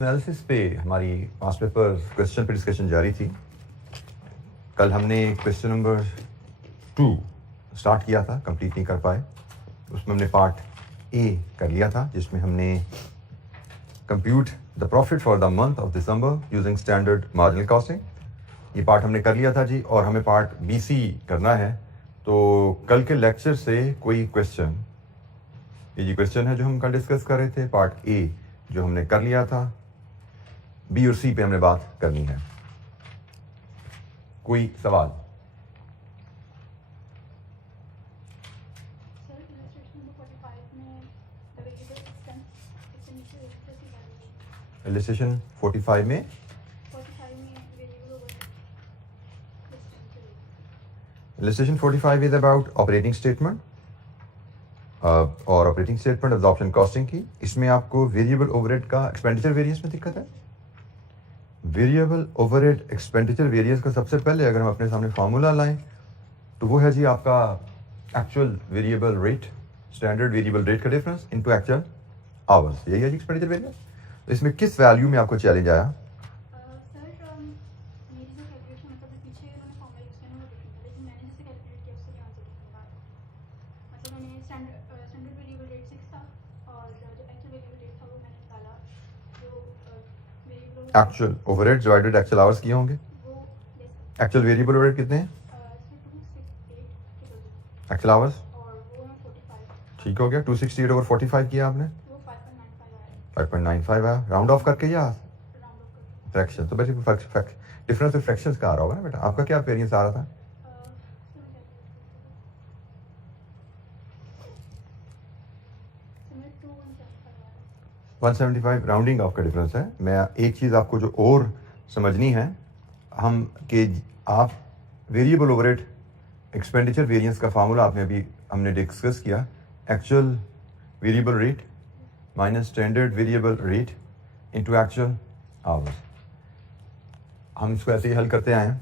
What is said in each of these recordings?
Analysis पे हमारी past paper question पे डिस्कशन जारी थी। कल हमने क्वेश्चन नंबर 2 स्टार्ट किया था, कंप्लीट नहीं कर पाए। उसमें हमने पार्ट ए कर लिया था, जिसमें हमने compute the profit for the month of December using standard marginal costing. ये पार्ट हमने कर लिया था जी, और हमें पार्ट बी सी करना है। तो कल के लेक्चर से कोई क्वेश्चन, ये जी क्वेश्चन है जो हम कल डिस्कस कर रहे थे। पार्ट ए जो हमने कर लिया था, बी और सी पे हमने बात करनी है। कोई सवाल? इलस्ट्रेशन 45 में illustration 45 is about operating statement और ऑपरेटिंग स्टेटमेंट एब्जॉर्प्शन कॉस्टिंग की। इसमें आपको वेरिएबल ओवरहेड का एक्सपेंडिचर वेरिएंस में दिक्कत है। वेरिएबल ओवरहेड एक्सपेंडिचर वेरिएंस का सबसे पहले अगर हम अपने सामने फार्मूला लाएं तो वो है जी आपका actual variable rate, standard variable rate का डिफरेंस इनटू एक्चुअल आवर्स। यही है जी एक्सपेंडिचर वेरिएंस। तो इसमें किस वैल्यू में आपको चैलेंज आया? Actual overhead divided actual hours किए होंगे। एक्चुअल वेरिएबल ओवरहेड कितने हैं? एक्चुअल आवर्स ठीक हो गया। 268 ओवर 45 किया आपने, 5.95 आया। राउंड ऑफ करके या फ्रैक्शन? तो बेटे डिफरेंस में फ्रैक्शंस का आ रहा होगा ना बेटा। आपका क्या वेरिएंस आ रहा था? 175 राउंडिंग ऑफ का डिफरेंस है। मैं एक चीज़ आपको जो और समझनी है हम कि आप वेरिएबल ओवरहेड एक्सपेंडिचर वेरिएंस का फार्मूला आपने अभी हमने डिस्कस किया। Actual variable rate minus standard variable rate into actual hours. हम इसको ऐसे ही हल करते आए हैं,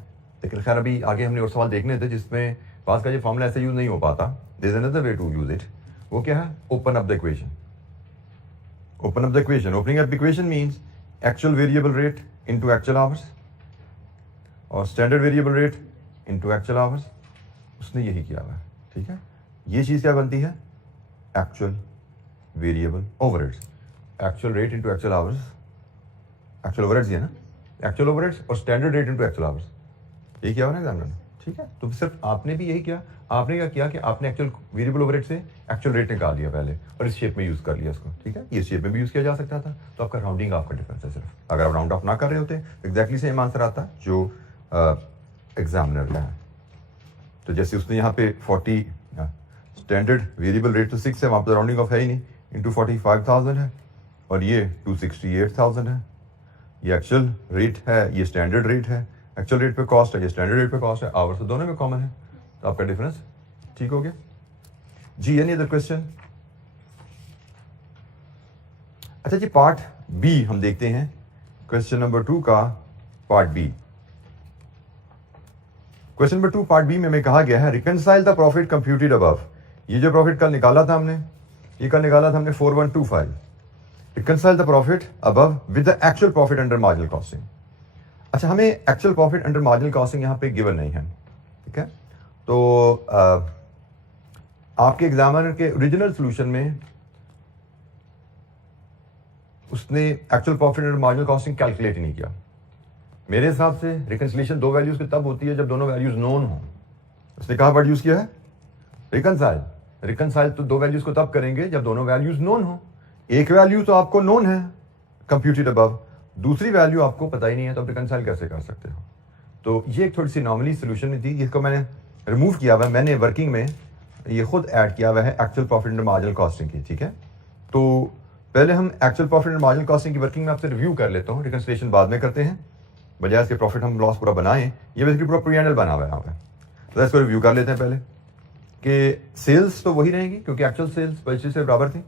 लेकिन खैर अभी आगे हमने और सवाल देखने थे जिसमें पास का ये फार्मूला ऐसे यूज़ नहीं हो पाता। There is another way to use it. वो क्या है? Open up the equation. Open up the equation. Opening up the equation means actual variable rate into actual hours और standard variable rate into actual hours। उसने यही किया हुआ है, ठीक है। ये चीज़ क्या बनती है? Actual variable overheads, actual rate into actual hours, actual overheads ये ना, actual overheads और standard rate into actual hours, यही किया हुआ ना एग्जामिनर ने, ठीक है। तो सिर्फ आपने भी यही किया। आपने क्या किया कि आपने एक्चुअल वेरिएबल ओवरहेड से एक्चुअल रेट निकाल दिया पहले और इस शेप में यूज़ कर लिया इसको, ठीक है। ये शेप में भी यूज़ किया जा सकता था। तो आपका राउंडिंग ऑफ का डिफरेंस है सिर्फ। अगर आप राउंड ऑफ ना कर रहे होते एग्जैक्टली सेम आंसर आता जो एग्जामिनर का है। तो जैसे उसने यहाँ पे 40 स्टैंडर्ड वेरिएबल रेट तो 6 है, वहाँ पर राउंडिंग ऑफ है ही नहीं, इंटू 45,000 है और ये 268,000 है। ये एक्चुअल रेट है, ये स्टैंडर्ड रेट है। एक्चुअल रेट पे कॉस्ट है, ये स्टैंडर्ड रेट पे कॉस्ट है। आवर्स तो दोनों में कॉमन है, तो आपका डिफरेंस ठीक हो गया जी। Any other question? अच्छा जी, पार्ट बी हम देखते हैं। क्वेश्चन नंबर 2 का part B. Question number 2 part B में हमें कहा गया है reconcile the profit computed above. ये जो प्रॉफिट कल निकाला था हमने, ये कल निकाला था हमने 4125। Reconcile the profit above with the actual profit under marginal costing. अच्छा, हमें actual profit under marginal costing यहाँ पे गिवन नहीं है, ठीक है। तो आपके एग्जामिनर के ओरिजिनल सॉल्यूशन में उसने actual profit under marginal costing calculate ही नहीं किया। मेरे हिसाब से रिकंसिलिएशन दो वैल्यूज की तब होती है जब दोनों वैल्यूज नोन हो। उसने कहा वर्ड यूज किया है रिकंसाइल। रिकंसाइल तो दो वैल्यूज को तब करेंगे जब दोनों वैल्यूज नोन हो। एक वैल्यू तो आपको नोन है कंप्यूटेड अबव, दूसरी वैल्यू आपको पता ही नहीं है, तो आप रिकंसाइल कैसे कर सकते हो? तो ये एक थोड़ी सी नॉर्मली सोल्यूशन में थी, जिसको मैंने रिमूव किया हुआ है। मैंने वर्किंग में ये खुद ऐड किया हुआ है actual profit under marginal costing की, ठीक है। तो पहले हम actual profit under marginal costing की वर्किंग में आपसे रिव्यू कर लेता हूँ, रिकंसिलिएशन बाद में करते हैं। बजाय इसके प्रॉफिट हम लॉस पूरा बनाएं, ये बेसिकली पूरा प्रीएंडल बना हुआ है यहाँ पे। तो इसको रिव्यू कर लेते हैं पहले कि सेल्स तो वही रहेंगी क्योंकि एक्चुअल सेल्स परचेज से बराबर थी।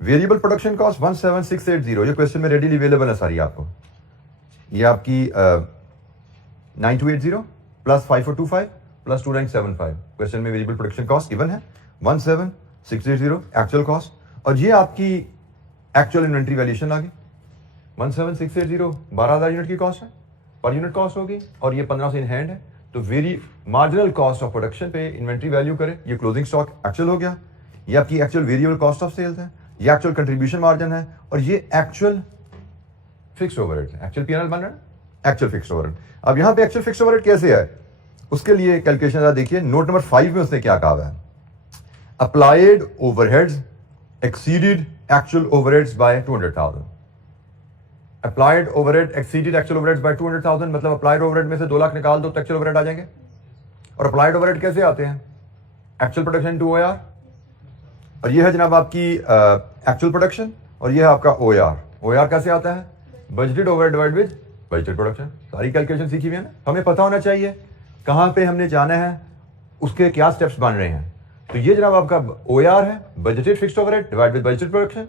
वेरिएबल प्रोडक्शन कॉस्ट 17680, ये क्वेश्चन में रेडीली अवेलेबल है सारी आपको। ये आपकी 9280 प्लस 5425 प्लस 2975। क्वेश्चन में वेरिएबल प्रोडक्शन कॉस्ट गिवन है 17680 एक्चुअल कॉस्ट, और ये आपकी एक्चुअल इन्वेंट्री वैल्यूएशन आ गई 17680 12,000 यूनिट की कॉस्ट है, पर यूनिट कॉस्ट होगी, और ये 1500 इन हैंड है। तो very marginal cost of production पे इन्वेंट्री वैल्यू करें, ये क्लोजिंग स्टॉक एक्चुअल हो गया, ये आपकी actual variable cost of sales है, ये एक्चुअल कंट्रीब्यूशन मार्जिन है, और ये एक्चुअल फिक्स्ड ओवरहेड है। एक्चुअल पीएनएल बन रहा है, एक्चुअल फिक्स्ड ओवरहेड। अब यहां पे एक्चुअल फिक्स्ड ओवरहेड कैसे है, उसके लिए कैलकुलेशन जरा देखिए। नोट नंबर 5 में उसने क्या कहा है, applied overheads exceeded actual overheads by 200,000। Applied overhead exceeded actual overheads by 200,000 मतलब अप्लाइड ओवरहेड में से 2 लाख निकाल दो तो एक्चुअल ओवरहेड आ जाएंगे। और अप्लाइड ओवरहेड कैसे आते हैं, एक्चुअल प्रोडक्शन टू ओआर, और ये है जनाब आपकी एक्चुअल प्रोडक्शन, और ये है आपका ओआर। ओआर कैसे आता है, budgeted overhead divide with budgeted production. सारी कैलकुलेशन सीखी हुई है ना, हमें पता होना चाहिए कहां पे हमने जाना है, उसके क्या स्टेप्स बन रहे हैं। तो ये जनाब आपका ओआर है, budgeted fixed overhead divide with budgeted production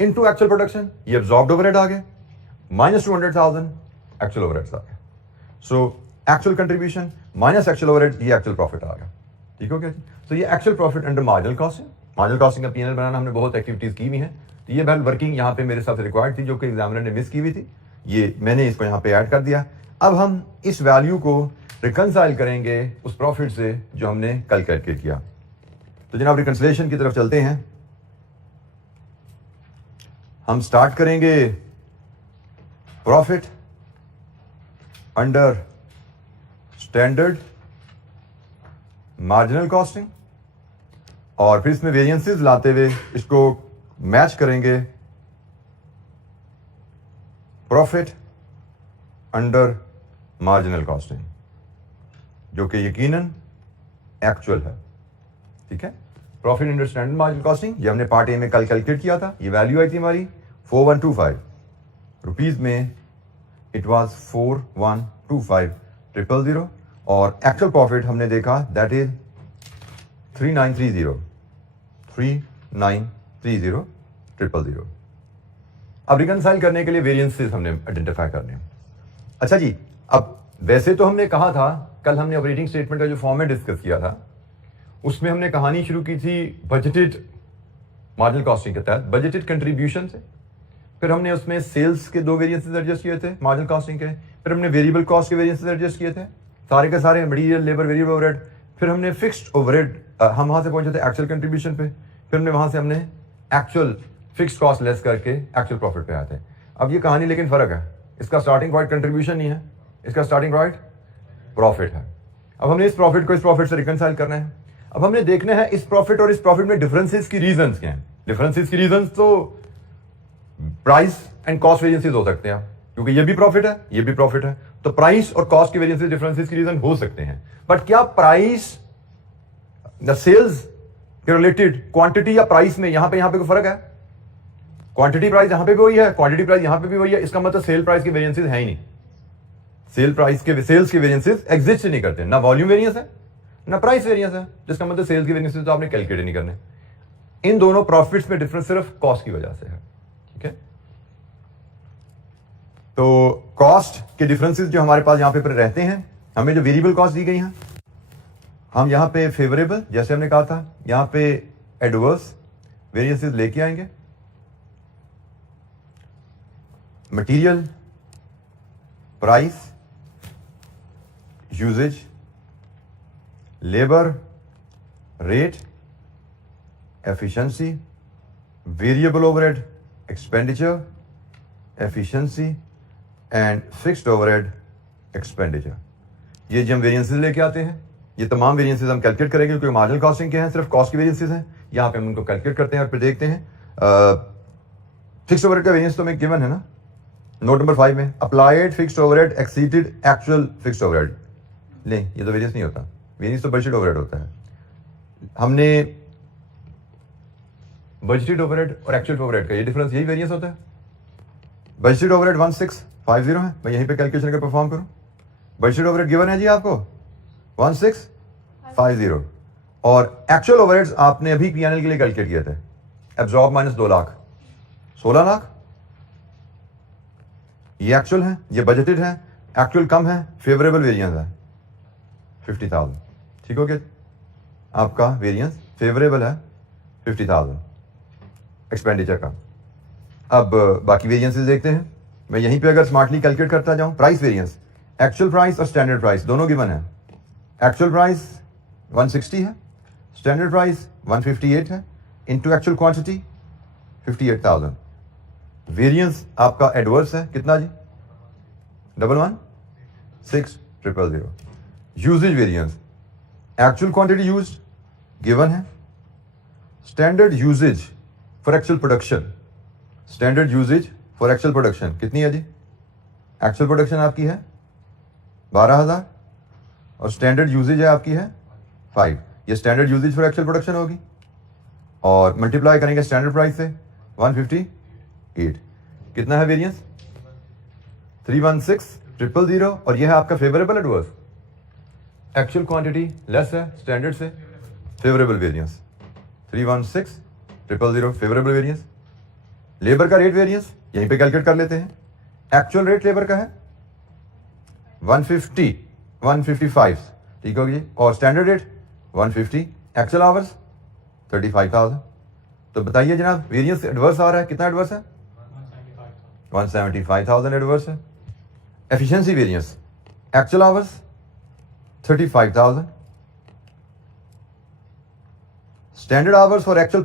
into actual production, ये अब्सॉर्ब्ड ओवरहेड आ गए, माइनस 200,000 एक्चुअल ओवरहेड्स आ गए। So actual contribution minus actual overhead, ये एक्चुअल प्रॉफिट आ गया। ठीक हो गया जी। तो ये actual profit under marginal costing. Marginal costing का पीएनएल बनाना हमने बहुत एक्टिविटीज की हुई हैं, तो ये बहल वर्किंग यहाँ पे मेरे साथ रिक्वायर्ड थी, जो कि एग्जामिनर ने मिस की हुई थी, ये मैंने इसको यहाँ पे ऐड कर दिया। अब हम इस वैल्यू को रिकंसाइल करेंगे उस प्रॉफिट से जो हमने कल कैलकुलेट किया। तो जनाब रिकंसिलेशन की तरफ चलते हैं। हम स्टार्ट करेंगे profit under standard marginal costing, और फिर इसमें वेरिएंसेस लाते हुए इसको मैच करेंगे प्रॉफिट अंडर मार्जिनल कॉस्टिंग, जो कि यकीनन एक्चुअल है। ठीक है, profit under standard marginal costing, ये हमने पार्ट ए में कल कैलकुलेट किया था। ये वैल्यू आई थी हमारी 4125 रुपीज में, इट वाज 4125,000, और एक्चुअल प्रॉफिट हमने देखा दैट इज 3930,000। अब रिकंसाइल करने के लिए वेरिएंसेस हमने आइडेंटिफाई करने हैं। अच्छा जी, अब वैसे तो हमने कहा था, कल हमने ऑपरेटिंग स्टेटमेंट का जो फॉर्मेट डिस्कस किया था, उसमें हमने कहानी शुरू की थी बजटेड मार्जिनल कॉस्टिंग के तहत, बजटेड कंट्रीब्यूशन से। फिर हमने उसमें सेल्स के 2 वेरिएंसेस एडजस्ट किए थे मार्जिनल कॉस्टिंग के, फिर हमने वेरिएबल कॉस्ट के वेरिएंसेस एडजस्ट किए थे, सारे के सारे मटेरियल, लेबर, वेरिएबल ओवरहेड। फिर हमने फिक्स्ड ओवरहेड, हम वहां से पहुंचे थे एक्चुअल कंट्रीब्यूशन पे, फिर हमने वहां से हमने एक्चुअल फिक्स्ड कॉस्ट लेस करके एक्चुअल प्रॉफिट पे आए थे। अब ये कहानी लेकिन फर्क है, इसका स्टार्टिंग पॉइंट कंट्रीब्यूशन नहीं है, इसका स्टार्टिंग पॉइंट प्रॉफिट है। अब हमने इस प्रॉफिट को इस प्रॉफिट से रिकंसाइल करना है। अब हमने देखना है इस प्रॉफिट और इस प्रॉफिट में डिफरेंसेस की रीजंस क्या हैं। डिफरेंसेस की रीजंस तो प्राइस एंड कॉस्ट वेरिएंसेस हो सकते हैं, क्योंकि ये भी प्रॉफिट है, ये भी प्रॉफिट है, तो प्राइस और कॉस्ट के वेरिएंसेस डिफरेंसेस की रीजन हो सकते हैं। बट क्या प्राइस द सेल्स के रिलेटेड क्वांटिटी या प्राइस में यहां पे कोई फर्क है? क्वांटिटी प्राइस यहां पे भी वही है, क्वांटिटी प्राइस यहां पे भी वही है, इसका मतलब सेल प्राइस के वेरिएंसेस है ही नहीं। सेल प्राइस के सेल्स के वेरिएंसेस एग्जिस्ट नहीं करते, ना वॉल्यूम वेरिएंस है ना प्राइस वेरिएंस है, जिसका मतलब सेल्स के वेरिएंसेस तो आपने कैलकुलेट नहीं करने। इन दोनों प्रॉफिट्स में डिफरेंस सिर्फ कॉस्ट की वजह से है। ठीक है, तो कॉस्ट के डिफरेंसेस जो हमारे पास यहां पे रहते हैं, हमें जो वेरिएबल कॉस्ट दी गई हैं, हम यहां पे फेवरेबल, जैसे हमने कहा था, यहां पे एडवर्स वेरिएंसेस लेके आएंगे। Material, price, usage, labour, rate, efficiency, variable overhead expenditure, efficiency and fixed overhead expenditure, ये जो हम वेरिएंसेस लेके आते हैं, ये तमाम वेरिएंसेस हम कैलकुलेट करेंगे, क्योंकि मार्जिनल कॉस्टिंग के हैं, सिर्फ कॉस्ट के वेरिएंसेस हैं। यहां पे हम उनको कैलकुलेट करते हैं और फिर देखते हैं। फिक्स्ड ओवरहेड का वेरिएंस तो हमें गिवन है ना, नोट नंबर 5 में, applied fixed overhead exceeded actual fixed overhead. नहीं, ये तो वेरिएंस नहीं होता, वेरिएंस तो बजटेड ओवरहेड होता है। हमने बजटेड ओवरहेड और एक्चुअल ओवरहेड का ये डिफरेंस, यही वेरिएंस होता है। बजटेड ओवरहेड 1650 है, मैं यहीं पे कैलकुलेशन कर परफॉर्म करूं। बजटेड ओवरहेड गिवन है जी आपको 1650, और एक्चुअल ओवरहेड्स आपने अभी पीएनएल के लिए कैलकुलेट किए थे, एब्जॉर्ब माइनस 2 लाख, 16 लाख। ये एक्चुअल है, ये बजटेड है, एक्चुअल कम है, फेवरेबल वेरिएंस है 50,000। ठीक हो गया, आपका वेरिएंस फेवरेबल है 50,000 एक्सपेंडिचर का। अब बाकी वेरिएंसेस देखते हैं। मैं यहीं पे अगर स्मार्टली कैलकुलेट करता जाऊं, प्राइस वेरिएंस, एक्चुअल प्राइस और स्टैंडर्ड प्राइस दोनों गिवन है। एक्चुअल प्राइस 160 है, स्टैंडर्ड प्राइस 158 है, इनटू एक्चुअल क्वांटिटी 58,000। वेरिएंस आपका एडवर्स है कितना जी? 116,000। Usage variance, actual quantity used given है, standard usage for actual production, standard usage for actual production कितनी है जी? एक्चुअल प्रोडक्शन आपकी है 12,000 और स्टैंडर्ड यूजेज है आपकी है 5। ये standard usage for actual production होगी और मल्टीप्लाई करेंगे स्टैंडर्ड प्राइस से 158। कितना है वेरिएंस? 316,000 और यह है आपका favourable adverse. Actual quantity less है स्टैंडर्ड से, favourable variance 316,000 favourable variance. Labour का रेट वेरिएंस यहीं पे कैलकुलेट कर लेते हैं। एक्चुअल रेट लेबर का है 155, ठीक होगी जी, और स्टैंडर्ड रेट 150, एक्चुअल आवर्स 35,000। तो बताइए जनाब वेरिएंस एडवर्स आ रहा है, कितना एडवर्स है? 175,000 एडवर्स है। Efficiency variance, actual hours 35,000, standard hours for actual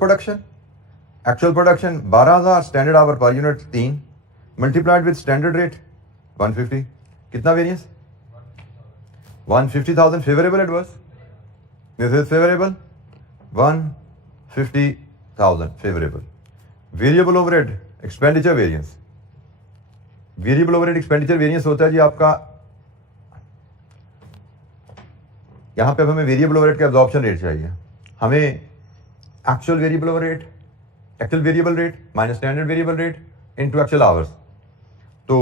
production 12,000, standard our per unit 3 multiplied with standard rate 150। कितना variance? 150,000 favourable adverse, this is favourable 150,000 favourable. Variable overhead expenditure variance, variable overhead expenditure variance होता है जी आपका, यहां पे हमें variable overhead का absorption rate चाहिए। हमें actual variable overhead, actual variable rate minus standard variable rate into actual hours. तो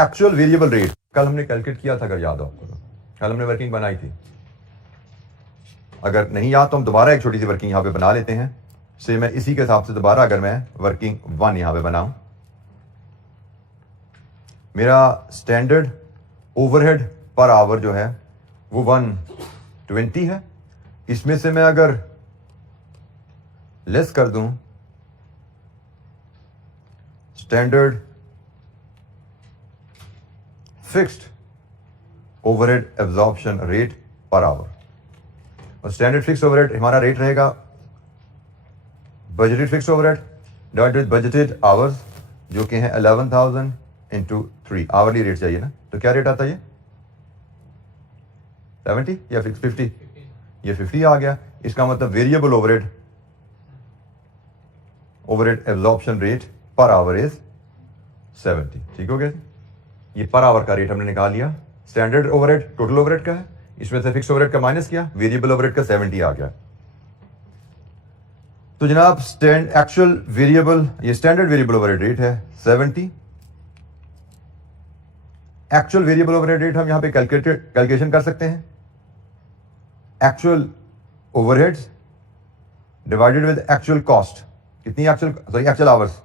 एक्चुअल वेरिएबल रेट कल हमने कैलकुलेट किया था, अगर याद हो आपको तो कल हमने वर्किंग बनाई थी। अगर नहीं याद तो हम दोबारा एक छोटी सी वर्किंग यहां पे बना लेते हैं। से मैं इसी के हिसाब से दोबारा अगर मैं वर्किंग 1 यहां पे बनाऊं, मेरा स्टैंडर्ड ओवरहेड पर आवर जो है वो 120 है। इसमें से मैं अगर लेस कर दूं standard fixed overhead absorption rate per hour, और स्टैंडर्ड फिक्स्ड ओवरहेड हमारा रेट रहेगा budgeted fixed overhead divided budgeted hours, जो कि है 11,000 इंटू 3। आवरली रेट चाहिए ना, तो क्या रेट आता है ये 70 या 50? ये 50 आ गया। इसका मतलब variable overhead absorption rate per hour is 70। ठीक हो गया, ये पर आवर का रेट हमने निकाल लिया। स्टैंडर्ड ओवरहेड टोटल ओवरहेड का है, इसमें से फिक्स ओवरहेड का माइनस किया, वेरिएबल ओवरहेड का 70 आ गया। तो जनाब एक्चुअल वेरिएबल, ये स्टैंडर्ड वेरिएबल ओवरहेड रेट है 70। एक्चुअल वेरिएबल ओवरहेड रेट हम यहां पे कैलकुलेशन कर सकते हैं। Actual overheads divided with actual cost, कितनी एक्चुअल आवर्स,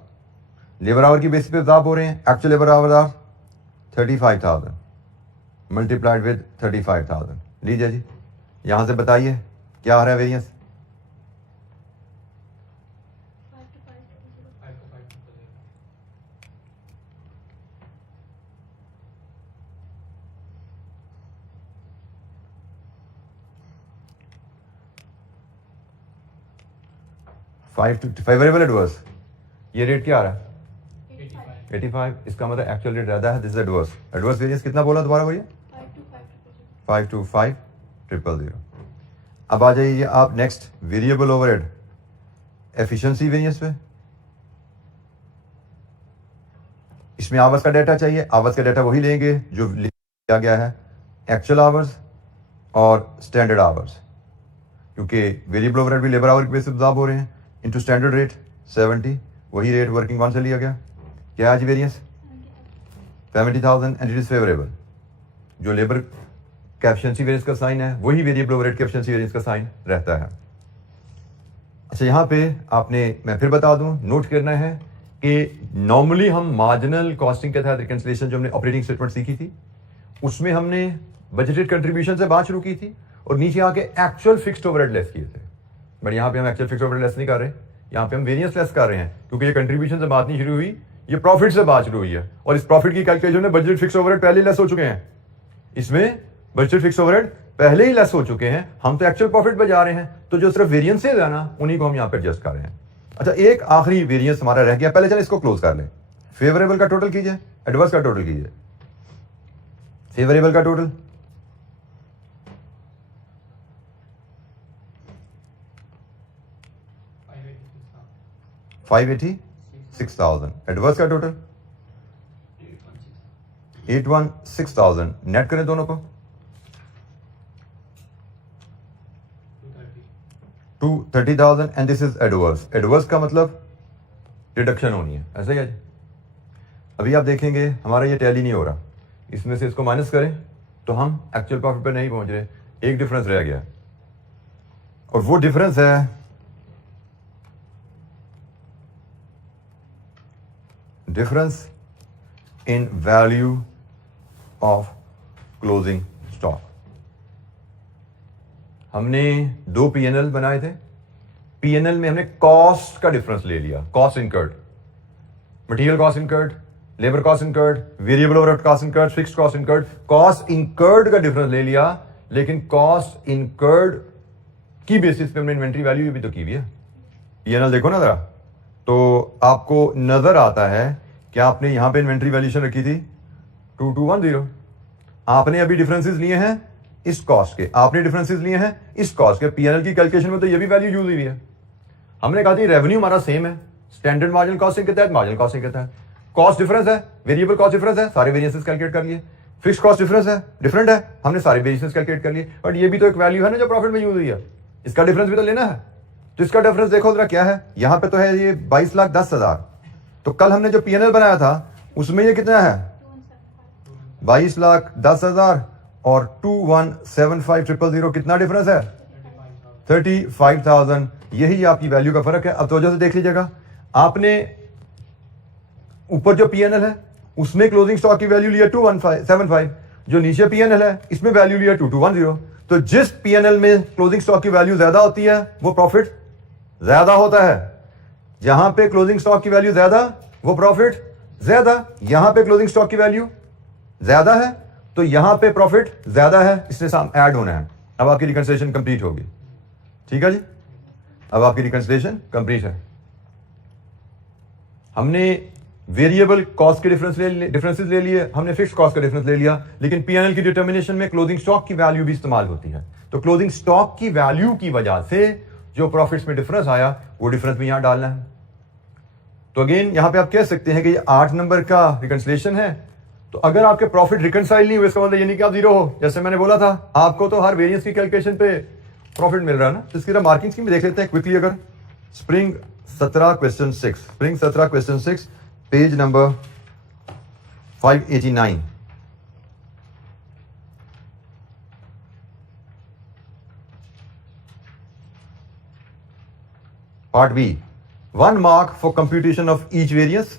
लेबर आवर की बेसिस पे हिसाब हो रहे हैं। Actual labour hour are 35,000 multiplied with 35,000। लीजिए जी, यहां से बताइए क्या आ रहा है वेरिएंस? 5 फेवरेबल एडवर्स, ये रेट क्या आ रहा है 85। इसका मतलब एक्चुअल रेट ज्यादा है, this is adverse. Adverse variance कितना बोला दोबारा भैया? 525,000। अब आ जाइए आप next variable overhead efficiency variance पे। इसमें आवर्स का डाटा चाहिए, आवर्स का डाटा वही लेंगे जो लिया गया है, एक्चुअल आवर्स और स्टैंडर्ड आवर्स, क्योंकि वेरिएबल ओवरहेड भी लेबर आवर के बेसिस पे हिसाब हो रहे हैं, इनटू स्टैंडर्ड रेट 70, वही रेट वर्किंग 1 से लिया गया। क्या आज variance 70,000 and it is favourable. जो लेबर का एफिशिएंसी वेरिएंस का साइन है वही वेरिएबल ओवरहेड के एफिशिएंसी वेरिएंस का साइन रहता है। अच्छा, यहां पे आपने, मैं फिर बता दूं, नोट करना है कि नॉर्मली हम मार्जिनल कॉस्टिंग के तहत रिकंसिलिएशन जो हमने ऑपरेटिंग स्टेटमेंट सीखी थी उसमें हमने बजटेड कंट्रीब्यूशन से बात शुरू की थी और नीचे आके एक्चुअल फिक्स्ड ओवरहेड लेस किए थे। बट यहाँ पे हम एक्चुअल फिक्स्ड ओवरहेड लेस नहीं कर रहे, यहाँ पे हम वेरिएंस लेस कर रहे हैं, क्योंकि ये कंट्रीब्यूशन से बात नहीं शुरू हुई, ये प्रॉफिट से बात शुरू हुई है और इस प्रॉफिट की कैलकुलेशन में बजट फिक्स ओवरहेड पहले ही लेस हो चुके हैं, इसमें बजट फिक्स ओवरहेड पहले ही लेस हो चुके हैं, हम तो एक्चुअल प्रॉफिट पे जा रहे हैं, तो जो सिर्फ वेरिएंसेस है ना उन्हीं को हम यहां पे एडजस्ट कर रहे हैं। अच्छा, एक आखिरी वेरिएंस हमारा रह गया, पहले चलें इसको क्लोज कर लें। फेवरेबल का टोटल कीजिए, एडवर्स का टोटल कीजिए। फेवरेबल का टोटल 586,000, एडवर्स का टोटल 816,000। नेट करें दोनों को 230,000 and this is adverse. Adverse का मतलब डिडक्शन होनी है, ऐसा ही है। अभी आप देखेंगे हमारा ये टैली नहीं हो रहा, इसमें से इसको माइनस करें तो हम एक्चुअल प्रॉफिट पर नहीं पहुंच रहे, एक डिफरेंस रह गया और वो डिफरेंस है difference in value of closing stock. हमने दो पीएनएल बनाए थे, पीएनएल में हमने कॉस्ट का डिफरेंस ले लिया, cost incurred, material cost incurred, labour cost incurred, variable overhead cost incurred, fixed cost incurred. Cost incurred का डिफरेंस ले लिया, लेकिन कॉस्ट इनकर्ड की बेसिस पे हमने इन्वेंट्री वैल्यू भी तो की हुई है। पीएनएल देखो ना जरा, तो आपको नजर आता है कि आपने यहां पे इन्वेंट्री वैल्यूएशन रखी थी 2210, आपने अभी डिफरेंसेस लिए हैं इस कॉस्ट के, आपने डिफरेंसेस लिए हैं इस कॉस्ट के। पीएनएल की कैलकुलेशन में तो ये भी वैल्यू यूज हुई है। हमने कहा था रेवेन्यू हमारा सेम है, स्टैंडर्ड मार्जिनल कॉस्टिंग के तहत मार्जिनल कॉस्टिंग के तहत, कॉस्ट डिफरेंस है, वेरिएबल कॉस्ट डिफरेंस है, सारे वेरिएंसेस कैलकुलेट कर लिए, फिक्स्ड कॉस्ट डिफरेंस है, डिफरेंट है, हमने सारे वेरिएंसेस कैलकुलेट कर लिए। बट ये भी तो एक वैल्यू है ना जो प्रॉफिट में यूज हुई है, इसका डिफरेंस भी तो लेना है। तो इसका डिफरेंस देखो जरा क्या है, यहां पे तो है ये 22,10,000, तो कल हमने जो पीएनएल बनाया था उसमें ये कितना है 22,10,000 और 2175,000, कितना डिफरेंस है 35,000। यही आपकी वैल्यू का फर्क है। अब तो जैसे देख लीजिएगा, आपने ऊपर जो पीएनएल है उसमें क्लोजिंग स्टॉक की वैल्यू लिया 2175, जो नीचे पीएनएल है इसमें वैल्यू लिया 2210। तो जिस पीएनएल में क्लोजिंग स्टॉक की वैल्यू ज्यादा होती है वो प्रॉफिट ज्यादा होता है, जहां पे क्लोजिंग स्टॉक की वैल्यू ज्यादा वो प्रॉफिट ज्यादा। यहां पे क्लोजिंग स्टॉक की वैल्यू ज्यादा है तो यहां पे प्रॉफिट ज्यादा है, इससे ऐड होना है। अब आपकी रिकंसिलिएशन कंप्लीट होगी, ठीक है जी, अब आपकी रिकंसिलिएशन कंप्लीट है। हमने वेरिएबल कॉस्ट के डिफरेंसेस ले लिए, हमने फिक्स्ड कॉस्ट का डिफरेंस ले लिया, लेकिन पीएनएल की डिटर्मिनेशन में क्लोजिंग स्टॉक की वैल्यू भी इस्तेमाल होती है। तो क्लोजिंग स्टॉक की वैल्यू की वजह से जो प्रॉफिट्स में डिफरेंस आया वो डिफरेंस भी यहां डालना है। तो अगेन यहां पे आप कह सकते हैं कि ये 8 नंबर का रिकंसिलिएशन है। तो अगर आपके प्रॉफिट रिकंसाइल नहीं हुए इसका मतलब ये नहीं कि आप जीरो हो। जैसे मैंने बोला था आपको तो हर वेरिएंस की कैलकुलेशन पे प्रॉफिट मिल रहा है ना, तो इसकी मार्किंग स्कीम देख लेते हैं क्विकली। अगर spring 17 question 6, spring 17 question 6, page number 589। Part B, 1 mark for computation of each variance,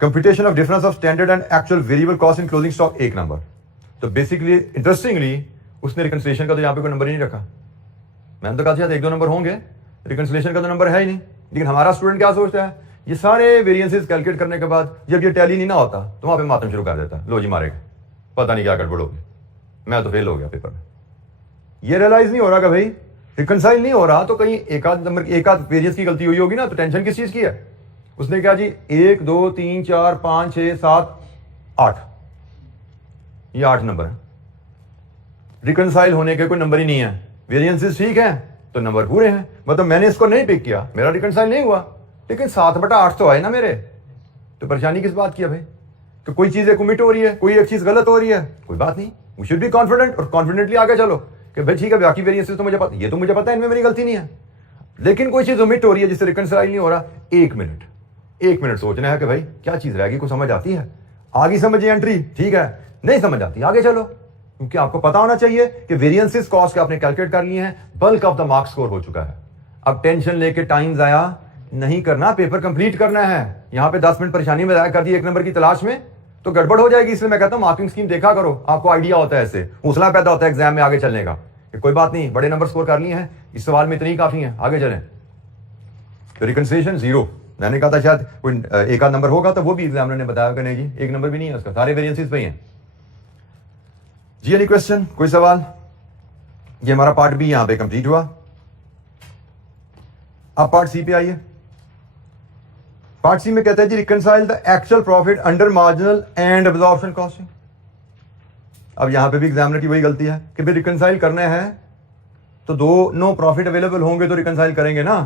computation of difference of standard and actual variable cost in closing stock 1 number. तो बेसिकली इंटरेस्टिंगली उसने reconciliation का तो यहां पे कोई number ही नहीं रखा। मैंने तो कहा था 1-2 नंबर होंगे, रिकंसिलिएशन का तो नंबर है ही नहीं। लेकिन हमारा स्टूडेंट क्या सोचता है, ये सारे वेरिएंसेस कैलकुलेट करने के बाद जब ये टैली नहीं ना होता तो वहां पे मातम शुरू कर देता, लो जी मारेगा, पता नहीं क्या गड़बड़ होगी, मैं तो फेल हो गया पेपर में। ये रियलाइज नहीं हो रहा कि भाई रिकंसाइल नहीं हो रहा तो कहीं एक आध वेरिएंस की गलती हुई होगी ना, तो टेंशन किस चीज की है। उसने कहा जी 1 2 3 4 5 6 7 8, ये 8 नंबर है, रिकंसाइल होने के कोई नंबर ही नहीं है। वेरिएंसेस ठीक है तो नंबर पूरे हैं, मतलब मैंने इसको नहीं पिक किया, मेरा रिकंसाइल नहीं हुआ, लेकिन 7/8 तो आए ना मेरे। तो परेशानी किस बात की है भाई, कि कोई चीज एक उमिट हो रही है, कोई एक चीज गलत हो रही है, कोई बात नहीं, वी शुड बी कॉन्फिडेंट और कॉन्फिडेंटली आगे चलो कि भाई ठीक है बाकी वेरिएंसेस तो मुझे पता, ये तो मुझे पता है इनमें मेरी गलती नहीं है, लेकिन कोई चीज ओमिट हो रही है जिससे रिकंसिलाइज नहीं हो रहा। 1 मिनट सोचना है कि भाई क्या चीज रहेगी, कुछ समझ आती है, आगे समझिए एंट्री, ठीक है, नहीं समझ आती आगे चलो, क्योंकि आपको पता होना चाहिए कि वेरिएंसेस कॉस्ट के आपने कैलकुलेट कर लिए हैं, bulk of the marks score हो चुका है। अब टेंशन लेके टाइम जाया नहीं करना, पेपर कंप्लीट करना है। यहां पे 10 मिनट परेशानी में जाया कर दी 1 नंबर की तलाश में तो गड़बड़ हो जाएगी। इसलिए मैं कहता हूं मार्किंग स्कीम देखा करो, आपको आइडिया होता है, इससे हौसला पैदा होता है एग्जाम में आगे चलने का कि कोई बात नहीं, बड़े नंबर स्कोर कर लिए हैं, इस सवाल में इतनी ही काफी है, आगे चलें। तो रिकंसिलिएशन 0, मैंने कहा था शायद कोई एक आध नंबर होगा, तो वो भी एग्जामिनर ने बताया कि नहीं जी एक नंबर भी नहीं है उसका, सारे वेरिएंसेस पे ही हैं जी। एनी क्वेश्चन, कोई सवाल? ये हमारा पार्ट बी यहां पे कंप्लीट हुआ। अब पार्ट सी पे आइए। पार्ट सी में कहता है जी reconcile the actual profit under marginal and absorption costing. अब यहां पे भी एग्जामिनर की वही गलती है कि भाई रिकंसाइल करना है तो दोनों प्रॉफिट अवेलेबल होंगे तो रिकंसाइल करेंगे ना।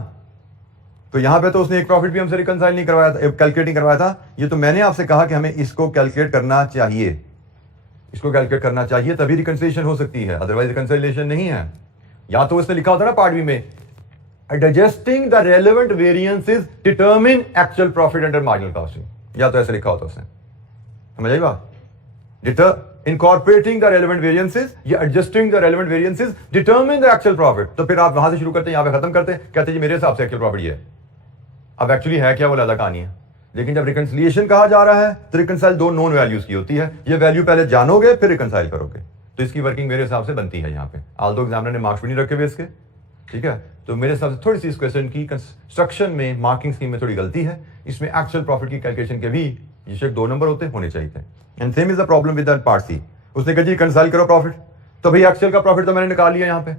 तो यहां पे तो उसने एक प्रॉफिट भी हमसे रिकंसाइल नहीं करवाया था, कैलकुलेट नहीं करवाया था। ये तो मैंने आपसे कहा कि हमें इसको कैलकुलेट करना चाहिए, इसको कैलकुलेट करना चाहिए तभी रिकंसिलिएशन हो सकती है, अदरवाइज रिकंसिलिएशन नहीं है। या तो इसने लिखा होता ना पार्ट बी में adjusting the relevant variances determine actual profit under marginal costing, या तो ऐसे लिखा होता उसने। समझ आई बात? incorporating the relevant variances या adjusting the relevant variances determine the actual profit। तो फिर आप वहां से शुरू करते हैं, यहां पे खत्म करते हैं, कहते हैं जी मेरे हिसाब से एक्चुअल प्रॉफिट ये है। अब एक्चुअली है क्या वो अलग कहानी है, लेकिन जब रिकंसिलिएशन कहा जा रहा है तो रिकंसाइल दो नॉन वैल्यूज की होती है। ये वैल्यू पहले जानोगे फिर रिकंसाइल करोगे, तो इसकी वर्किंग मेरे हिसाब से बनती है यहाँ पे। आल दो एग्जामिनर ने मार्क्स भी नहीं रखे हुए इसके, ठीक है। तो मेरे हिसाब से थोड़ी सी इस क्वेश्चन की कंस्ट्रक्शन में मार्किंग स्कीम में थोड़ी गलती है। इसमें एक्चुअल प्रॉफिट की कैलकुलेशन के भी जिससे 2 नंबर होने चाहिए थे। And same is the problem with that part C. उसने कहा जी कंसाइल करो प्रॉफिट, तो भाई एक्चुअल का प्रॉफिट तो मैंने निकाल लिया यहाँ पे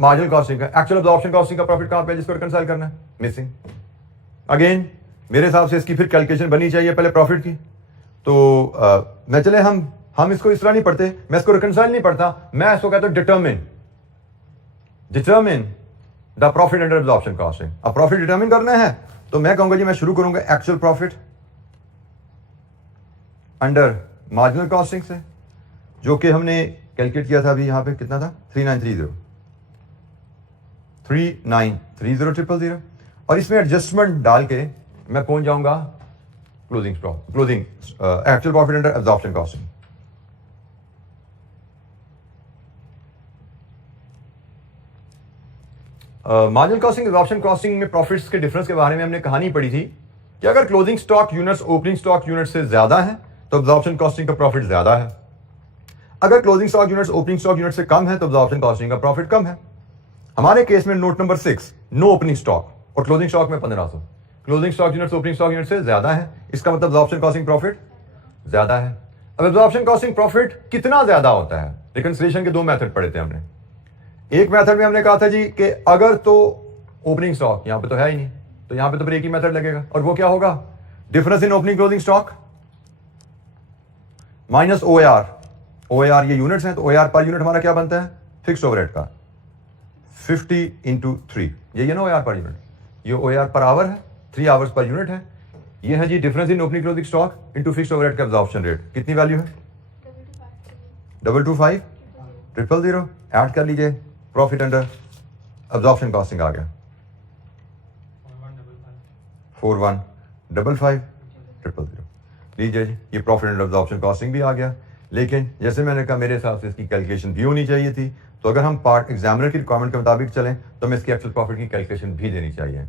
मार्जिनल कॉस्टिंग का। एक्चुअल अब्जॉर्प्शन कॉस्टिंग का प्रॉफिट कहाँ पे है जिसको रिकंसाइल करना है? मिसिंग। अगेन मेरे हिसाब से इसकी फिर कैलकुलेशन बनी चाहिए पहले प्रॉफिट की। तो मैं चले हम इसको इस तरह नहीं पढ़ते, मैं इसको रिकंसाइल नहीं पढ़ता, मैं इसको कहता हूं determine the profit under absorption costing. अब प्रॉफिट डिटरमिन करना है तो मैं कहूंगा जी मैं शुरू करूंगा actual profit under marginal costing से, जो कि हमने कैलकुलेट किया था अभी यहां पे कितना था 3930 और इसमें एडजस्टमेंट डाल के मैं पहुंच जाऊंगा closing actual profit under absorption costing. Marginal costing absorption costing में प्रॉफिट्स के डिफरेंस के बारे में हमने कहानी पढ़ी थी कि अगर closing stock units opening stock unit से ज्यादा है तो एब्जॉर्प्शन कॉस्टिंग का प्रॉफिट ज्यादा है। अगर closing stock units opening stock unit से कम है तो एब्जॉर्प्शन कॉस्टिंग का प्रॉफिट कम है। हमारे केस में note number 6 no opening stock और क्लोजिंग स्टॉक में 1500, closing stock units opening stock unit से ज्यादा है, इसका मतलब एब्जॉर्प्शन कॉस्टिंग प्रॉफिट ज्यादा है। अब एब्जॉर्प्शन कॉस्टिंग प्रॉफिट कितना ज्यादा होता है? रिकंसिलिएशन के 2 मेथड पढ़े थे हमने। एक मेथड में हमने कहा था जी कि अगर तो ओपनिंग स्टॉक यहां पे तो है ही नहीं, तो यहां पे तो फिर एक ही मेथड लगेगा, और वो क्या होगा? Difference in opening closing stock minus OAR ये यूनिट्स हैं, तो OAR पर यूनिट हमारा क्या बनता है? फिक्स्ड ओवरहेड का 50 × 3, ये ना OAR पर यूनिट, ये OAR पर आवर है, 3 आवर्स पर यूनिट है। ये है जी difference in opening closing stock into fixed overhead का एब्जॉर्प्शन रेट। कितनी वैल्यू है? 225 000 ऐड कर लीजिए, प्रॉफिट अंडर एब्जॉर्प्शन कॉस्टिंग आ गया 4155 000। लीजिए जी ये प्रॉफिट अंडर एब्जॉर्प्शन कॉस्टिंग भी आ गया। लेकिन जैसे मैंने कहा मेरे हिसाब से इसकी कैलकुलेशन भी होनी चाहिए थी, तो अगर हम पार्ट एग्जामिनर की रिक्वायरमेंट के मुताबिक चलें तो हमें इसकी एक्चुअल प्रॉफिट की कैलकुलेशन भी देनी चाहिए।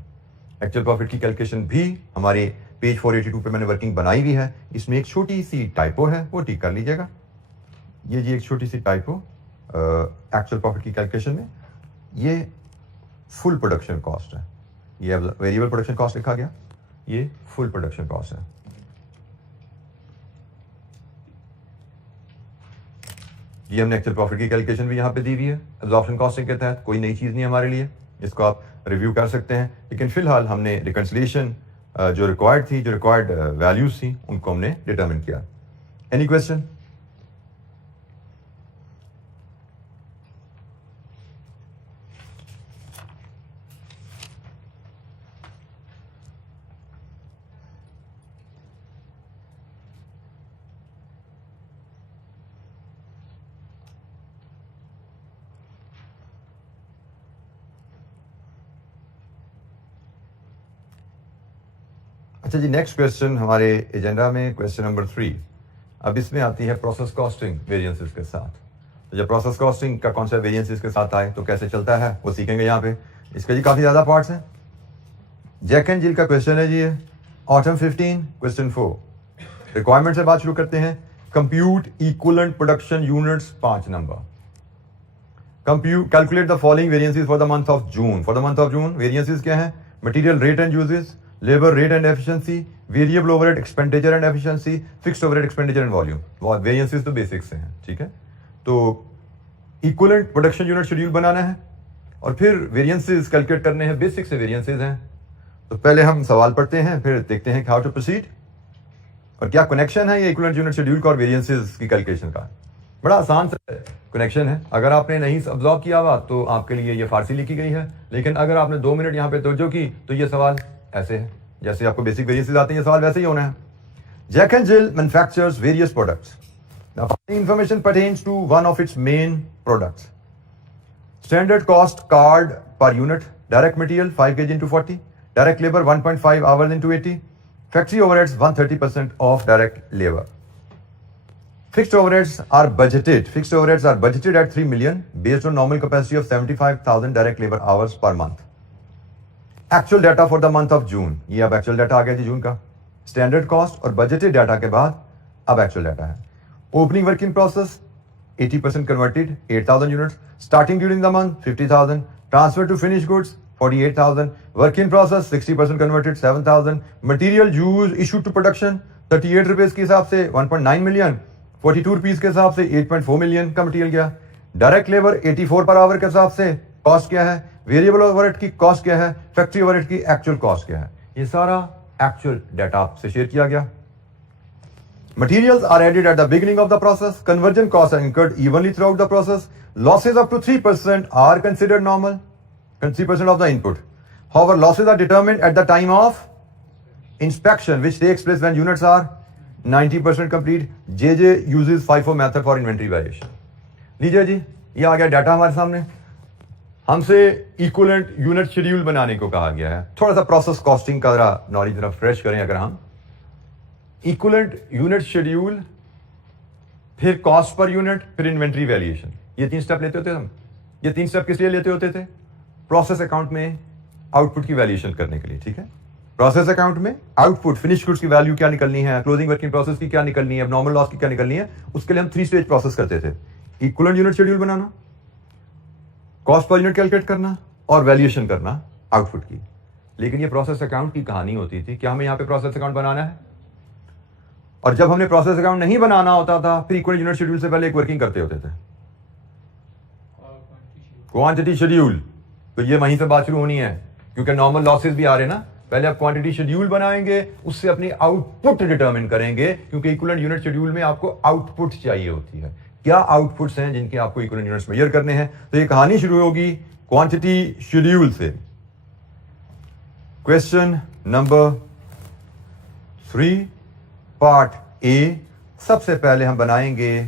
एक्चुअल प्रॉफिट की कैलकुलेशन भी हमारे पेज 482 पे मैंने वर्किंग बनाई हुई है। इसमें एक छोटी सी टाइपो है, वो ठीक कर लीजिएगा। ये जी एक छोटी सी टाइपो एक्चुअल प्रॉफिट की कैलकुलेशन में, ये फुल प्रोडक्शन कॉस्ट है, ये वेरिएबल प्रोडक्शन कॉस्ट लिखा गया, ये फुल प्रोडक्शन कॉस्ट है। ये हमने एक्चुअल प्रॉफिट की कैलकुलेशन भी यहां पे दी हुई है एब्जॉर्प्शन कॉस्टिंग के तहत, कोई नई चीज नहीं हमारे लिए, इसको आप रिव्यू कर सकते हैं। लेकिन फिलहाल हमने रिकंसिलिएशन जो रिक्वायर्ड थी, जो रिक्वायर्ड वैल्यूज थी, उनको हमने डिटरमिन किया। Any question? अच्छा जी, नेक्स्ट क्वेश्चन हमारे एजेंडा में क्वेश्चन नंबर 3। अब इसमें आती है प्रोसेस कॉस्टिंग वेरिएंसेस के साथ। तो जब प्रोसेस कॉस्टिंग का कॉन्सेप्ट वेरिएंसेस के साथ आए तो कैसे चलता है वो सीखेंगे यहाँ पे। इसके जी काफी ज्यादा पार्ट्स हैं। जैक एंड जिल का क्वेश्चन है जी ये, ऑटम 15 क्वेश्चन 4। रिक्वायरमेंट से बात शुरू करते हैं। Compute equivalent production units 5 number. Calculate the following variances for the month of June. For the month of June variances क्या है? Material rate and uses, labour rate and efficiency, variable overhead expenditure and efficiency, fixed overhead expenditure and volume. Variances तो basics से हैं, ठीक है। तो equivalent production unit schedule बनाना है और फिर वेरिएंसेस कैलकुलेट करने हैं, बेसिक से वेरिएंसेस हैं। तो पहले हम सवाल पढ़ते हैं, फिर देखते हैं हाउ टू प्रोसीड और क्या कनेक्शन है ये इक्विवेलेंट यूनिट शेड्यूल का और वेरिएंसेस की कैलकुलेशन का। बड़ा आसान सा कनेक्शन है। अगर आपने नहीं ऑब्जर्व किया हुआ तो आपके लिए ये फारसी लिखी गई है, लेकिन अगर आपने 2 मिनट यहाँ पे तवज्जो की तो ये सवाल ऐसे है, जैसे आपको बेसिक वेरिएंसेस आते हैं, ये सवाल वैसे ही होना है। Jack and Jill manufactures various products. Now, following information pertains to one of its main products. Standard cost card per unit: direct material 5 kg into 40, direct labor 1.5 hours into 80, factory overheads 130% of direct labor. Fixed overheads are budgeted. Fixed overheads are budgeted at 3 million based on normal capacity of 75,000 direct labor hours per month. Actual data for the month of June. ये अब actual data आ गया जी जून का। Standard cost और budgeted data के बाद अब actual data है। Opening work in process 80% converted 8,000 units. Starting during the month 50,000. Transfer to finished goods 48,000. Work in process 60% converted 7,000. Material used issued to production 38 rupees के हिसाब से 1.9 मिलियन, 42 रुपीज के हिसाब से 8.4 मिलियन का मटेरियल गया। डायरेक्ट लेबर 84 पर आवर के हिसाब से कॉस्ट क्या है, वेरिएबल ओवरहेड की कॉस्ट क्या है, फैक्ट्री ओवरहेड की एक्चुअल कॉस्ट क्या है, ये सारा एक्चुअल डाटा आपसे शेयर किया गया। Materials are added at the beginning of the process. Conversion costs are incurred evenly throughout the process. Losses up to 3% are considered normal. 3% of the input. However, losses are determined at the time of inspection, which takes place when units are 90% complete. JJ uses FIFO method for inventory valuation. लीजिए जी, ये आ गया data हमारे सामने। हमसे equivalent unit schedule बनाने को कहा गया है। थोड़ा सा प्रोसेस कॉस्टिंग का जरा नॉलेज जरा फ्रेश करें। अगर हम इक्विवेलेंट यूनिट शेड्यूल, फिर कॉस्ट पर यूनिट, फिर इन्वेंट्री वैल्यूएशन, ये 3 स्टेप लेते होते हम। ये 3 स्टेप किस लिए लेते होते थे? प्रोसेस अकाउंट में आउटपुट की वैल्यूएशन करने के लिए, ठीक है। प्रोसेस अकाउंट में आउटपुट फिनिश गुड्स की वैल्यू क्या निकलनी है, क्लोजिंग वर्किंग प्रोसेस की क्या निकलनी है, नॉर्मल लॉस की क्या निकलनी है, उसके लिए हम 3 स्टेज प्रोसेस करते थे। इक्विवेलेंट यूनिट शेड्यूल बनाना, कॉस्ट पर यूनिट कैलकुलेट करना और वैल्यूएशन करना आउटपुट की। लेकिन ये प्रोसेस अकाउंट की कहानी होती थी। क्या हमें यहाँ पे प्रोसेस अकाउंट बनाना है? और जब हमने प्रोसेस अकाउंट नहीं बनाना होता था, फिर इक्विवेलेंट यूनिट शेड्यूल से पहले एक वर्किंग करते होते थे, क्वांटिटी शेड्यूल। तो ये वहीं से बात शुरू होनी है, क्योंकि नॉर्मल लॉसेस भी आ रहे ना। पहले आप क्वांटिटी शेड्यूल बनाएंगे, उससे अपनी आउटपुट डिटरमिन करेंगे, क्योंकि इक्विवेलेंट यूनिट शेड्यूल में आपको आउटपुट चाहिए होती है। क्या आउटपुट्स हैं जिनके आपको इक्विवेलेंट यूनिट्स मेजर करने हैं? तो ये कहानी शुरू होगी क्वांटिटी शेड्यूल से। Question number 3 part A. सबसे पहले हम बनाएंगे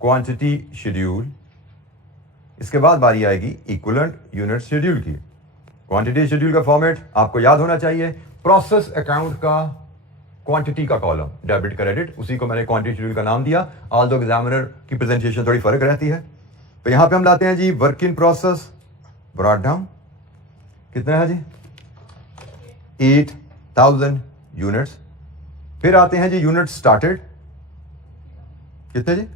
क्वांटिटी शेड्यूल, इसके बाद बारी आएगी इक्विवेलेंट यूनिट शेड्यूल की। क्वांटिटी शेड्यूल का फॉर्मेट आपको याद होना चाहिए। प्रोसेस अकाउंट का क्वांटिटी का कॉलम, डेबिट क्रेडिट, उसी को मैंने क्वांटिटी शेड्यूल का नाम दिया। ऑल्दो एग्जामिनर की प्रेजेंटेशन थोड़ी फर्क रहती है। तो यहां पे हम लाते हैं जी work in process brought down, कितना है जी 8,000 यूनिट्स। फिर आते हैं जी यूनिट स्टार्टेड, कितने जी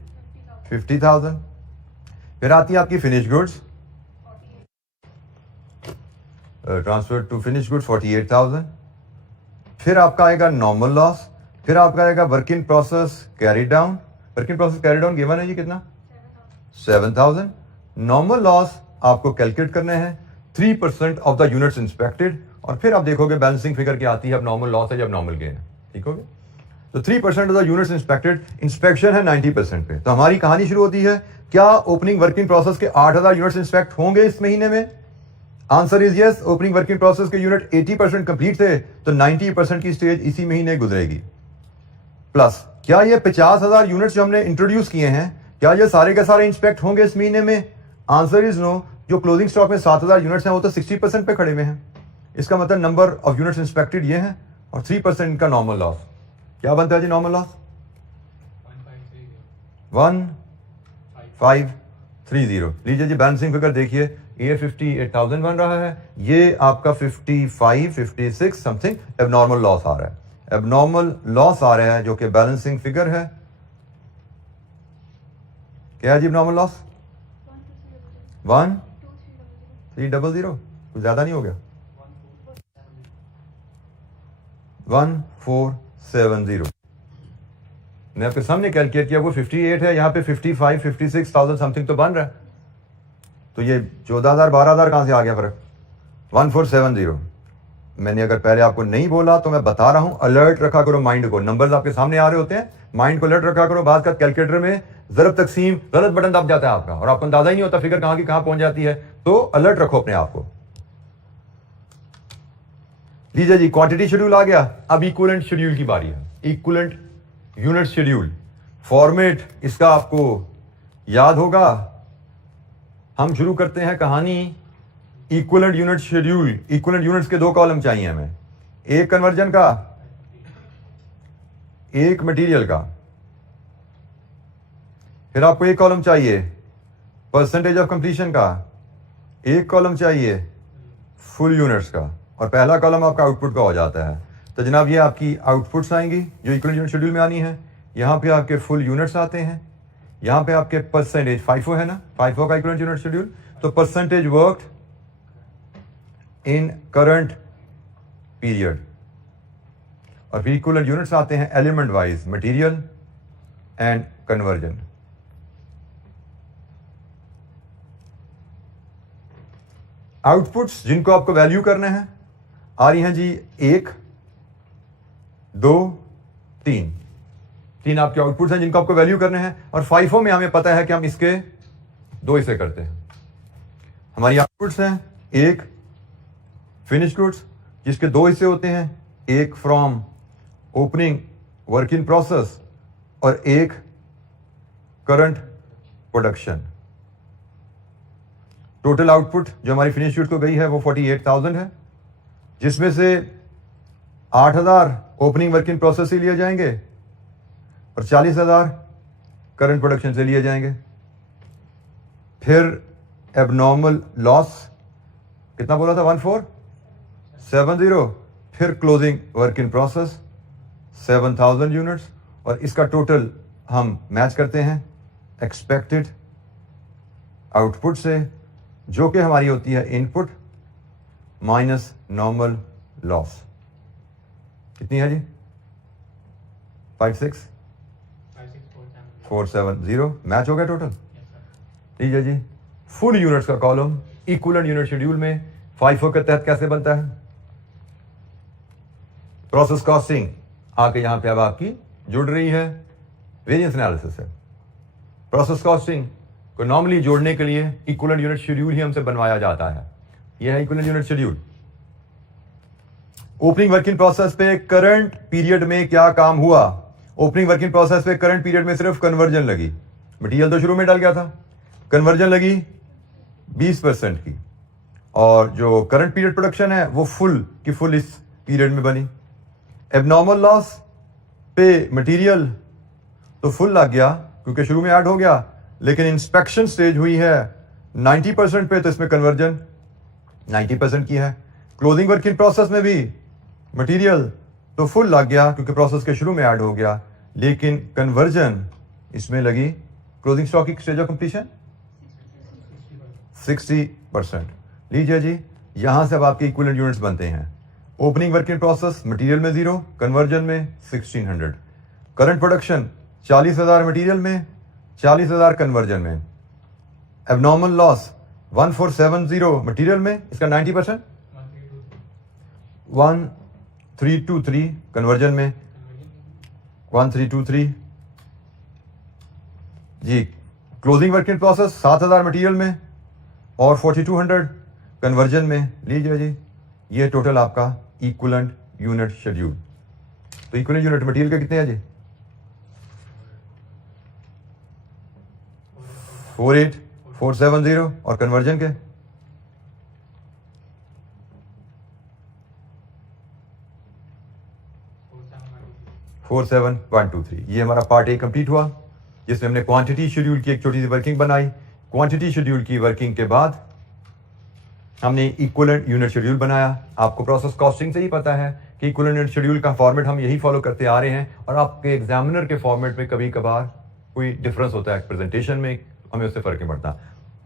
50,000। फिर आती है आपकी finish goods, transfer to finish goods 48,000। फिर आपका आएगा नॉर्मल लॉस, फिर आपका आएगा work in process carry down. Work in process carry down given है जी कितना 7,000। नॉर्मल लॉस आपको कैलकुलेट करने हैं 3% ऑफ द यूनिट्स इंस्पेक्टेड। और फिर आप देखोगे बैलेंसिंग फिगर क्या आती है, अब नॉर्मल लॉस है जब नॉर्मल गेन है, ठीक होगा। तो 3% of the units inspected, inspection है 90% पे। तो हमारी कहानी शुरू होती है, क्या ओपनिंग वर्किंग प्रोसेस के 8,000 यूनिट्स इंस्पेक्ट होंगे इस महीने में? Answer is yes. Opening working process के यूनिट 80% कंप्लीट थे, तो 90% की स्टेज इसी महीने गुजरेगी। प्लस क्या ये 50,000 यूनिट्स जो हमने इंट्रोड्यूस किए हैं, क्या ये सारे के सारे इंस्पेक्ट होंगे इस महीने में? Answer is no. जो क्लोजिंग स्टॉक में 7,000 यूनिट्स हैं वो तो 60% पे खड़े हुए हैं। इसका मतलब नंबर ऑफ यूनिट्स इंस्पेक्टेड ये हैं और 3% इनका नॉर्मल लॉस। क्या बनता है जी नॉर्मल लॉस? 1530। लीजिए जी बैलेंसिंग फिगर देखिए, ये 58,000 बन रहा है, ये आपका 55, 56 समथिंग एबनॉर्मल लॉस आ रहा है। एबनॉर्मल लॉस आ रहा है जो कि बैलेंसिंग फिगर है। क्या है जी एबनॉर्मल लॉस? 1300। कुछ ज्यादा नहीं हो गया? 1470। मैं आपके सामने कैलकुलेट किया, वो 58 है, यहाँ पे 55 56,000 समथिंग तो बन रहा है। तो ये 14,000 12,000 कहाँ से आ गया फर्क? 1470। मैंने अगर पहले आपको नहीं बोला तो मैं बता रहा हूं, अलर्ट रखा करो माइंड को। नंबर्स आपके सामने आ रहे होते हैं, माइंड को अलर्ट रखा करो। बाद का कैलकुलेटर में ज़रब तकसीम गलत बटन दब जाता है आपका और आपको अंदाजा ही नहीं होता फिगर कहां की कहां पहुंच जाती है। तो अलर्ट रखो अपने आप को। लीजिए जी, क्वांटिटी शेड्यूल आ गया। अब इक्विवेलेंट शेड्यूल की बारी है। इक्विवेलेंट यूनिट शेड्यूल फॉर्मेट इसका आपको याद होगा। हम शुरू करते हैं कहानी equivalent unit schedule. Equivalent units के दो कॉलम चाहिए हमें, एक कन्वर्जन का, एक मटेरियल का। फिर आपको एक कॉलम चाहिए परसेंटेज ऑफ कंप्लीशन का, एक कॉलम चाहिए फुल यूनिट्स का, और पहला कॉलम आपका आउटपुट का हो जाता है। तो जनाब ये आपकी आउटपुट्स आएंगी जो इक्विवेलेंट यूनिट शेड्यूल में आनी है। यहाँ पे आपके फुल यूनिट्स आते हैं, यहाँ पे आपके परसेंटेज FIFO है ना, FIFO का इक्विवेलेंट यूनिट शेड्यूल। तो percentage worked in current period, और फिर इक्विवेलेंट यूनिट्स आते हैं element wise, material and conversion. Outputs जिनको आपको वैल्यू करने हैं आ रही हैं जी 1 2 3। 3 आपके आउटपुट्स हैं जिनको आपको वैल्यू करने हैं। और FIFO में हमें पता है कि हम इसके 2 हिस्से करते हैं। हमारी आउटपुट्स हैं, एक फिनिश गुड्स जिसके 2 हिस्से होते हैं, एक from opening work in process और एक करंट प्रोडक्शन। टोटल आउटपुट जो हमारी फिनिश गुड्स को गई है वो 48,000 है, जिसमें से 8,000 ओपनिंग वर्क इन प्रोसेस से लिए जाएंगे और 40,000 करंट प्रोडक्शन से लिए जाएंगे। फिर एबनॉर्मल लॉस कितना बोला था? 1470। फिर closing work in process 7,000 units, और इसका टोटल हम मैच करते हैं एक्सपेक्टेड आउटपुट से, जो कि हमारी होती है इनपुट माइनस नॉर्मल लॉस। कितनी है जी? 56,470 मैच हो गया टोटल। लीजिए जी, फुल यूनिट्स का कॉलम इक्विवेलेंट यूनिट शेड्यूल में FIFO के तहत कैसे बनता है? प्रोसेस कॉस्टिंग आके यहां पे अब आपकी जुड़ रही है वेरिएंस एनालिसिस से। प्रोसेस कॉस्टिंग को नॉर्मली जोड़ने के लिए इक्विवेलेंट यूनिट शेड्यूल ही हमसे बनवाया जाता है। यह है equivalent unit schedule. Opening work in process पे करंट पीरियड में क्या काम हुआ? ओपनिंग वर्क इन प्रोसेस पे करंट पीरियड में सिर्फ कन्वर्जन लगी। मटेरियल तो शुरू में डल गया था, कन्वर्जन लगी 20% की, और जो करंट पीरियड प्रोडक्शन है वो फुल की फुल इस पीरियड में बनी। एबनॉर्मल लॉस पे मटेरियल तो फुल लग गया क्योंकि शुरू में ऐड हो गया, लेकिन इंस्पेक्शन स्टेज हुई है 90% पे, तो इसमें कन्वर्जन 90% की है। क्लोजिंग वर्क इन प्रोसेस में भी मटेरियल तो फुल लग गया क्योंकि प्रोसेस के शुरू में ऐड हो गया, लेकिन कन्वर्जन इसमें लगी क्लोजिंग स्टॉक की स्टेज ऑफ कंप्लीशन 60%। लीजिए जी, यहां से अब आपके इक्विवेलेंट यूनिट्स बनते हैं। Opening work in process material में 0, कन्वर्जन में 1600। करंट प्रोडक्शन 40,000 मटेरियल में, 40,000 कन्वर्जन में। एबनॉर्मल लॉस 1470 मटेरियल में, इसका 90% 1323 कन्वर्जन में, 1323 जी। Closing work in process 7,000 material में और 4200 कन्वर्जन में। लीजिए जी, ये टोटल आपका इक्विवेलेंट यूनिट शेड्यूल। तो इक्विवेलेंट यूनिट मटेरियल के कितने हैं जी? 48,470, और कन्वर्जन के 47,123। ये हमारा पार्ट ए कंप्लीट हुआ, जिसमें हमने क्वांटिटी शेड्यूल की एक छोटी सी वर्किंग बनाई। क्वांटिटी शेड्यूल की वर्किंग के बाद हमने इक्विवेलेंट यूनिट शेड्यूल बनाया। आपको प्रोसेस कॉस्टिंग से ही पता है कि इक्विवेलेंट यूनिट शेड्यूल का फॉर्मेट हम यही फॉलो करते आ रहे हैं, और आपके एग्जामिनर के फॉर्मेट में कभी कभार कोई डिफरेंस होता है प्रेजेंटेशन में, हमें उससे फर्क नहीं पड़ता।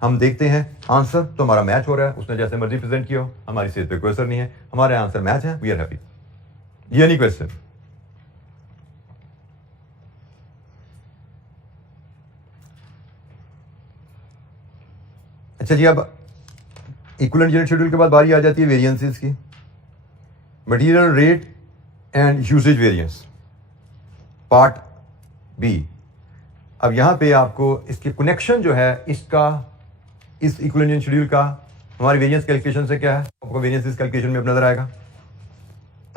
हम देखते हैं आंसर तो हमारा मैच हो रहा है, उसने जैसे मर्जी प्रेजेंट किया हो, हमारी सेहत पे कोई असर नहीं है, हमारे आंसर मैच है, वी आर हैप्पी। जी एनी क्वेश्चन? अच्छा जी, अब इक्विवेलेंट यूनिट शेड्यूल के बाद बारी आ जाती है वेरिएंसेस की। Material rate and usage variance part B. अब यहां पे आपको इसके कनेक्शन जो है इसका इस इक्विवेलेंट यूनिट शेड्यूल का हमारे वेरिएंस कैलकुलेशन से क्या है, आपको वेरिएंस कैलकुलेशन में अब नजर आएगा।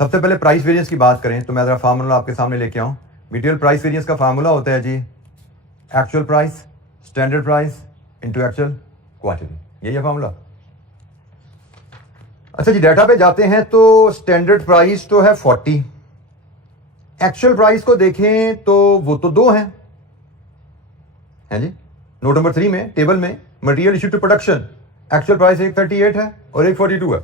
सबसे पहले प्राइस वेरिएंस की बात करें तो मैं जरा फार्मूला आपके सामने लेके आऊं। मटेरियल प्राइस वेरिएंस का फार्मूला होता है जी actual price standard price into actual quantity, यही है फार्मूला। अच्छा जी, डाटा पे जाते हैं तो स्टैंडर्ड प्राइस तो है 40, एक्चुअल प्राइस को देखें तो वो तो 2 हैं, है जी। नोट नंबर 3 में टेबल में material issue to production actual price एक 38 है और एक 42 है,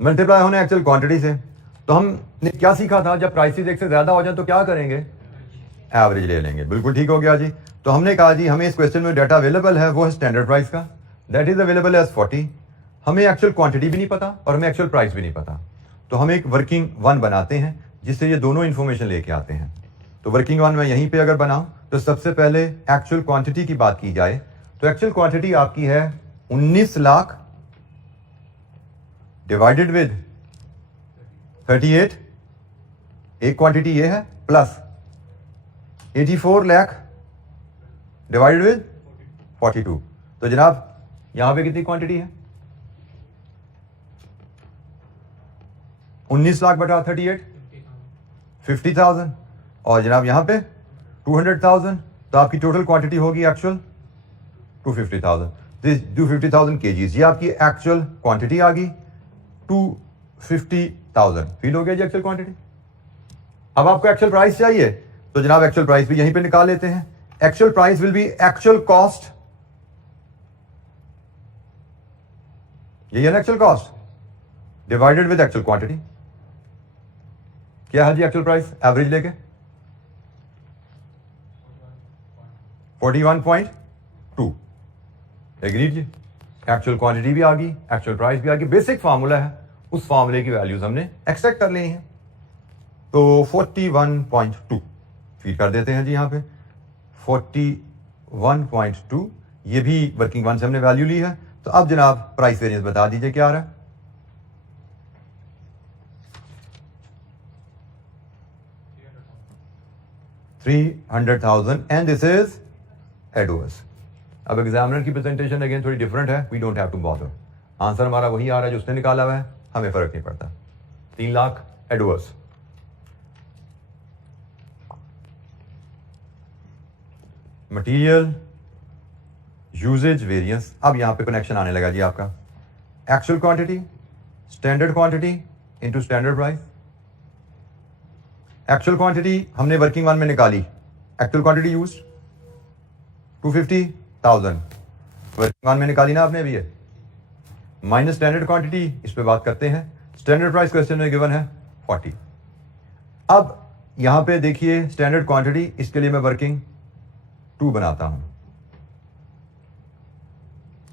मल्टीप्लाई होने एक्चुअल क्वांटिटी से। तो हमने क्या सीखा था, जब प्राइसेस एक से ज्यादा हो जाए तो क्या करेंगे, एवरेज ले लेंगे। बिल्कुल ठीक हो गया जी। तो हमने कहा जी हमें इस क्वेश्चन में डाटा अवेलेबल है वो है स्टैंडर्ड प्राइस का, दैट इज अवेलेबल एज 40। हमें एक्चुअल क्वांटिटी भी नहीं पता और हमें एक्चुअल प्राइस भी नहीं पता, तो हम एक वर्किंग वन बनाते हैं जिससे ये दोनों इंफॉर्मेशन लेके आते हैं। तो वर्किंग वन में यहीं पे अगर बनाऊं तो सबसे पहले एक्चुअल क्वांटिटी की बात की जाए तो एक्चुअल क्वांटिटी आपकी है 19 लाख डिवाइडेड विद 38, एक क्वांटिटी ये है, प्लस 84 लाख डिवाइडेड विद 42। तो जनाब यहां पे कितनी क्वांटिटी है, 19 लाख बटा 38 50,000, और जनाब यहां पे 200,000, तो आपकी टोटल क्वांटिटी होगी एक्चुअल 250,000। 250,000 केजीज, ये आपकी एक्चुअल क्वांटिटी आ गई 250,000। फील हो गया जी एक्चुअल क्वांटिटी। अब आपको एक्चुअल प्राइस चाहिए तो जनाब एक्चुअल प्राइस भी यहीं पे निकाल लेते हैं। Actual price will be actual cost, यही है ना actual cost, divided with actual quantity. क्या है जी एक्चुअल प्राइस एवरेज लेके 41.2। एग्रीड जी। एक्चुअल क्वांटिटी भी आ गई, एक्चुअल प्राइस भी आ गई, बेसिक फार्मूला है, उस फार्मूले की वैल्यूज हमने एक्सट्रैक्ट कर ली हैं। तो 41.2 फीड कर देते हैं जी यहां पे 41.2, ये भी वर्किंग वन से हमने वैल्यू ली है। तो अब जनाब प्राइस वेरिएंस बता दीजिए क्या आ रहा है। $300,000 एंड दिस इज एडवर्स। अब एग्जामिनर की प्रेजेंटेशन अगेन थोड़ी डिफरेंट है, we don't have to bother, answer हमारा वही आ रहा है जो उसने निकाला हुआ है, हमें फर्क नहीं पड़ता। 3 lakh adverse. Material usage variance, अब यहां पे कनेक्शन आने लगा जी आपका, actual quantity standard quantity into standard price. Actual quantity हमने वर्किंग वन में निकाली, actual quantity use 250,000 working one में निकाली ना आपने अभी, ये माइनस स्टैंडर्ड क्वांटिटी, इस पे बात करते हैं। स्टैंडर्ड प्राइस क्वेश्चन में गिवन है 40। अब यहां पे देखिए स्टैंडर्ड क्वांटिटी, इसके लिए मैं वर्किंग 2 बनाता हूं।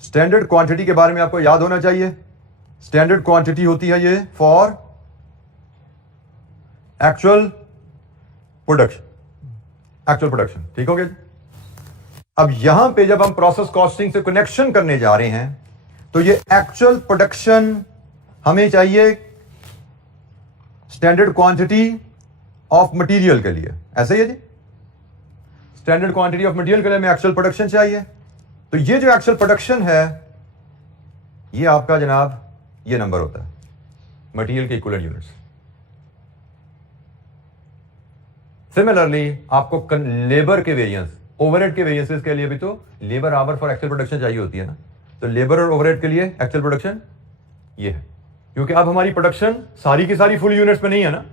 स्टैंडर्ड क्वांटिटी के बारे में आपको याद होना चाहिए, स्टैंडर्ड क्वांटिटी होती है ये for actual production, actual production. ठीक हो गया। अब यहां पे जब हम प्रोसेस कॉस्टिंग से कनेक्शन करने जा रहे हैं तो ये एक्चुअल प्रोडक्शन हमें चाहिए स्टैंडर्ड क्वांटिटी ऑफ मटेरियल के लिए, ऐसा ही है जी। स्टैंडर्ड क्वांटिटी ऑफ मटेरियल के लिए हमें एक्चुअल प्रोडक्शन चाहिए। तो ये जो एक्चुअल प्रोडक्शन है ये आपका जनाब ये नंबर होता है मटेरियल के इक्विवेलेंट यूनिट्स। सिमिलरली आपको लेबर के वेरिएंस, ओवरहेड के वेरिएंसेस के लिए भी तो labour hour for actual production चाहिए होती है ना, तो लेबर और ओवरहेड के लिए एक्चुअल प्रोडक्शन ये है, क्योंकि अब हमारी प्रोडक्शन सारी की सारी फुल यूनिट्स में नहीं है ना।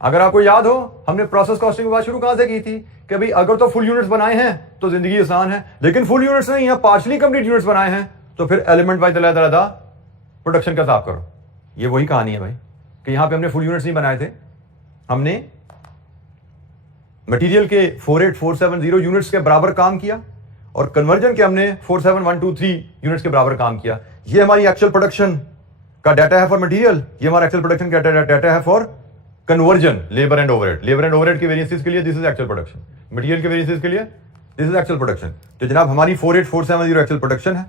अगर आपको याद हो हमने प्रोसेस कॉस्टिंग की बात शुरू कहां से की थी कि भाई अगर तो फुल यूनिट्स बनाए हैं तो जिंदगी आसान है, लेकिन फुल यूनिट्स नहीं है, पार्शली कंप्लीट यूनिट्स बनाए हैं तो फिर एलिमेंट वाइज अलग-अलग प्रोडक्शन का हिसाब करो। ये वही कहानी है भाई कि यहां पे हमने फुल यूनिट्स नहीं बनाए थे, हमने मटेरियल के 48470 यूनिट्स के बराबर काम किया और कन्वर्जन के हमने 47123 यूनिट्स के बराबर काम किया। ये हमारी एक्चुअल प्रोडक्शन का डाटा है फॉर मटेरियल, ये हमारा एक्चुअल प्रोडक्शन का डाटा है for conversion labour and overhead. Labour and overhead की वेरिएंसेस के लिए this is actual production, material के वेरिएंसेस के लिए दिस इज एक्चुअल प्रोडक्शन। तो जनाब हमारी 48470 एक्चुअल प्रोडक्शन है।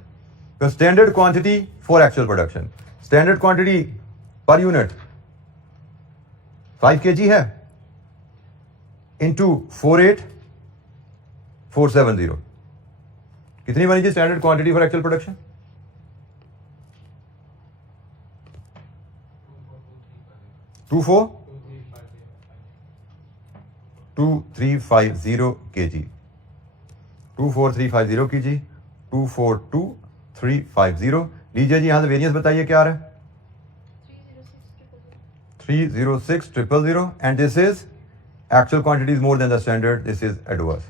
तो standard quantity for actual production, standard quantity per unit 5 kg है इंटू 48470, कितनी बनी थी standard quantity for actual production? 2350 kg, 24350 kg, 242350। लीजिए जी यहां से वेरिएंस बताइए क्या आ रहा है? 306,000 and this is actual quantity is more than the standard, this is adverse.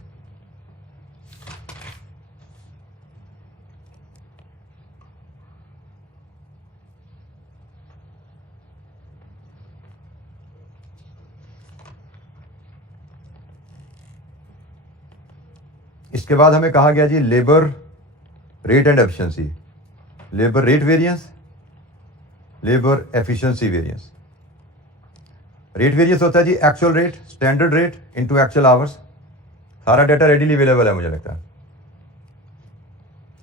इसके बाद हमें कहा गया जी labour rate and efficiency, labour rate variance, labour efficiency variance. Rate variance होता है जी actual rate, standard rate into actual hours. सारा डाटा रेडीली अवेलेबल है मुझे लगता है।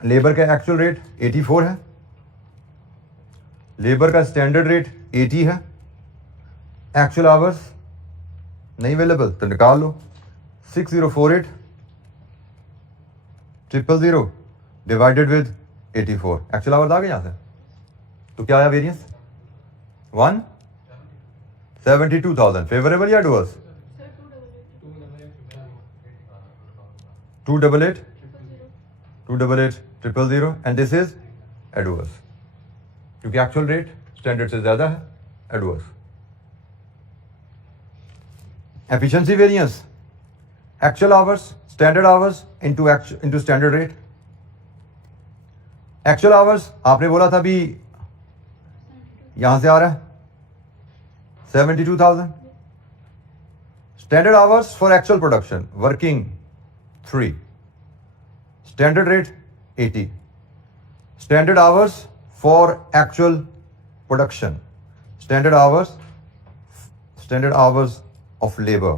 लेबर का एक्चुअल रेट 84 है, लेबर का स्टैंडर्ड रेट 80 है, एक्चुअल आवर्स नहीं अवेलेबल तो निकाल लो। 6048,000 डिवाइडेड विद 84, एक्चुअल आवर्स आ गए यहां से। तो क्या आया वेरिएंस? 172,000। फेवरेबल या adverse? 288,000 and this is adverse, क्योंकि एक्चुअल रेट स्टैंडर्ड से ज्यादा है, adverse. Efficiency variance, actual hours, standard hours into standard rate. Actual hours आपने बोला था भी यहां से आ रहा है 72,000। Standard hours for actual production working 3, standard rate 80। Standard hours for actual production, standard hours of labour.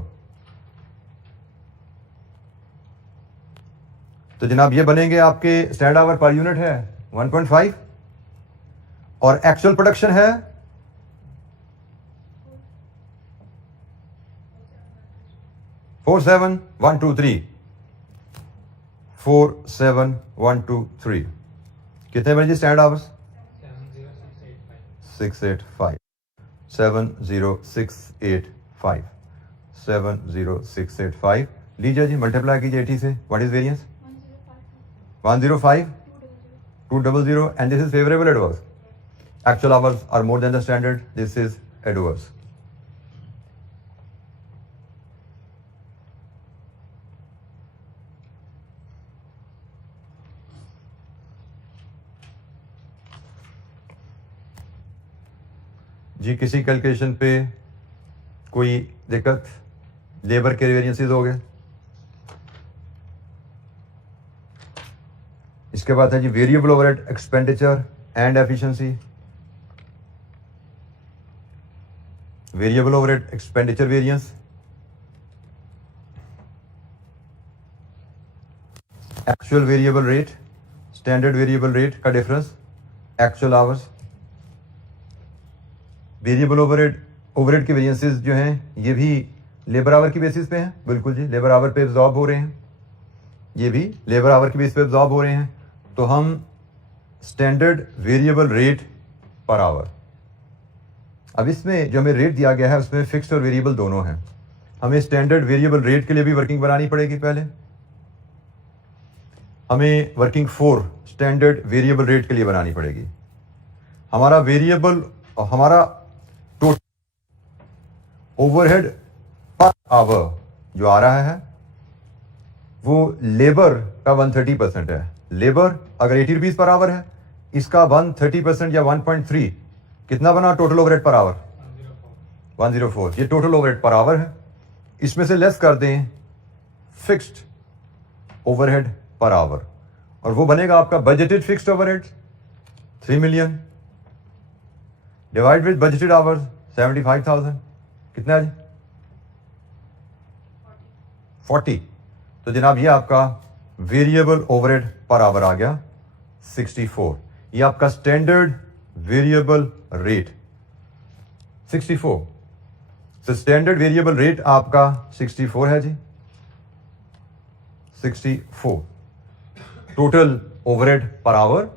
तो जनाब ये बनेंगे आपके स्टैंडर्ड आवर पर यूनिट है 1.5 और एक्चुअल प्रोडक्शन है 47123। 47123 कितने बने जी स्टैंडर्ड आवर्स? 685, 70685, 70685। लीजिए जी मल्टीप्लाई कीजिए 80 से। What is variance? 105,200 and this is favorable adverse. Actual hours are more than the standard, this is adverse. जी किसी कैलकुलेशन पे कोई दिक्कत? लेबर के वेरिएंसेस हो गए। इसके बाद है जी variable overhead expenditure and efficiency. Variable overhead expenditure variance, actual variable rate, standard variable rate का difference, actual hours. Variable overhead के वेरिएंसेस जो हैं ये भी लेबर आवर की बेसिस पे हैं। बिल्कुल जी, लेबर आवर पे एब्जॉर्ब हो रहे हैं, ये भी लेबर आवर की बेसिस पे एब्जॉर्ब हो रहे हैं। तो हम standard variable rate per hour, अब इसमें जो हमें रेट दिया गया है उसमें फिक्स्ड और वेरिएबल दोनों हैं। हमें स्टैंडर्ड वेरिएबल रेट के लिए भी वर्किंग बनानी पड़ेगी। पहले हमें वर्किंग 4 स्टैंडर्ड वेरिएबल रेट के लिए बनानी पड़ेगी। हमारा वेरिएबल और हमारा टोटल ओवरहेड पर आवर जो आ रहा है वो लेबर का 130% है। लेबर अगर 80 रुपीज पर आवर है, इसका 130% या 1.3 कितना बना टोटल ओवरहेड पर आवर? 104। ये टोटल ओवरहेड पर आवर है। इसमें से लेस कर दें फिक्स्ड ओवरहेड पर आवर और वो बनेगा आपका budgeted fixed overhead 3 million. Divide with budgeted hours 75,000 कितना है जी? 40। तो जनाब ये आपका वेरिएबल ओवरहेड पर आवर आ गया 64। ये आपका स्टैंडर्ड वेरिएबल रेट 64। तो स्टैंडर्ड वेरिएबल रेट आपका 64 है जी, 64। Total overhead per hour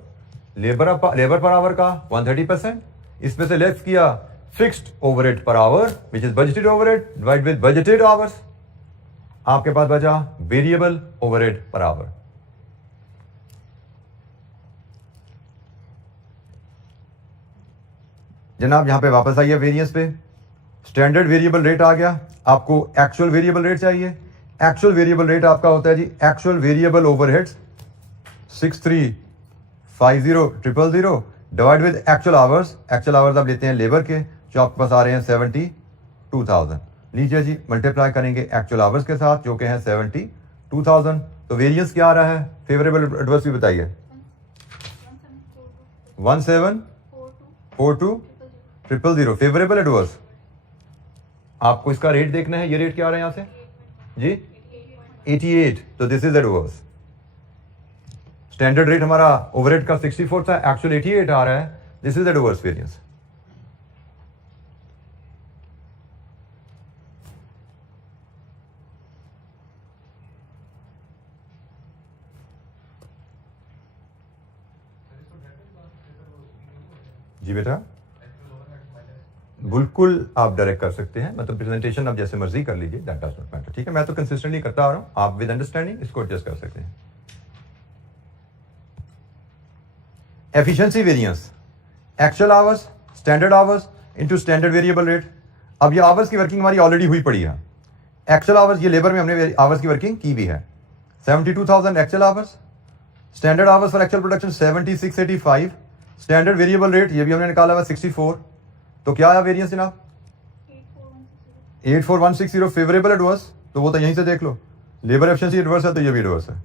labour per hour का 130%, इसमें से लेस किया fixed overhead per hour which is budgeted overhead divide with budgeted hours, आपके पास बचा वेरिएबल ओवरहेड पर आवर। जनाब यहां पे वापस आइए वेरिएंस पे। स्टैंडर्ड वेरिएबल रेट आ गया, आपको एक्चुअल वेरिएबल रेट चाहिए। एक्चुअल वेरिएबल रेट आपका होता है जी actual variable overheads 6350,000 divide with actual hours. Actual hours आप लेते हैं लेबर के जो आपके पास आ रहे हैं 72,000। लीजिए जी मल्टीप्लाई करेंगे एक्चुअल आवर्स के साथ जो कि हैं 72,000। तो वेरिएंस क्या आ रहा है? फेवरेबल एडवर्स भी बताइए। 1742,000 फेवरेबल एडवर्स। आपको इसका रेट देखना है, ये रेट क्या आ रहा है यहां से जी 88। तो this is adverse. Standard rate हमारा ओवरहेड का 64 था, एक्चुअल 88 आ रहा है, दिस इज एडवर्स वेरिएंस। जी बेटा बिल्कुल आप डायरेक्ट कर सकते हैं, मतलब प्रेजेंटेशन आप जैसे मर्जी कर लीजिए, दैट डज नॉट मैटर। ठीक है, मैं तो कंसिस्टेंटली करता आ रहा हूं, आप विद अंडरस्टैंडिंग इसको एडजस्ट कर सकते हैं। Efficiency variance actual hours standard hours into standard variable rate. अब ये आवर्स की वर्किंग हमारी ऑलरेडी हुई पड़ी है। एक्चुअल आवर्स ये लेबर में हमने आवर्स की वर्किंग की भी है 72,000 actual hours. Standard hours for actual production 7685। Standard variable rate ये भी हमने निकाला हुआ 64। तो क्या आया वेरिएंस जनाब 84160 फेवरेबल एडवर्स। तो वो तो यहीं से देख लो, लेबर एफिशिएंसी एडवर्स है तो ये भी एडवर्स है।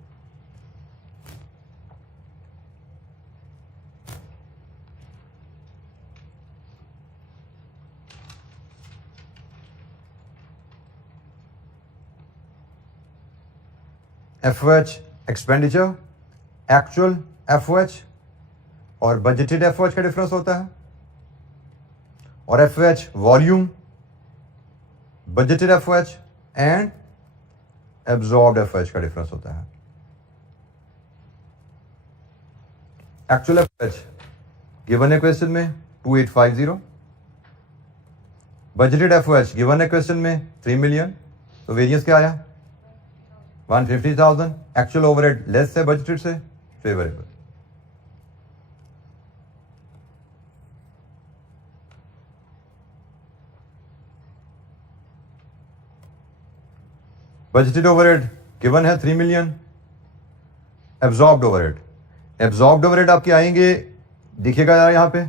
एफओएच एक्सपेंडिचर, एक्चुअल एफओएच और बजटेड एफओएच का डिफरेंस होता है, और FOH volume, budgeted FOH and absorbed FOH का डिफरेंस होता है। एक्चुअल एफओएच गिवन है क्वेश्चन में 2850, बजटेड एफओएच गिवन है क्वेश्चन में 3 मिलियन। तो वेरिएंस क्या आया 150,000। एक्चुअल ओवरहेड लेस है बजटेड से, फेवरेबल। बजटेड ओवरहेड गिवन है 3 million. Absorbed overhead, absorbed overhead आपके आएंगे, देखिएगा यार यहां पे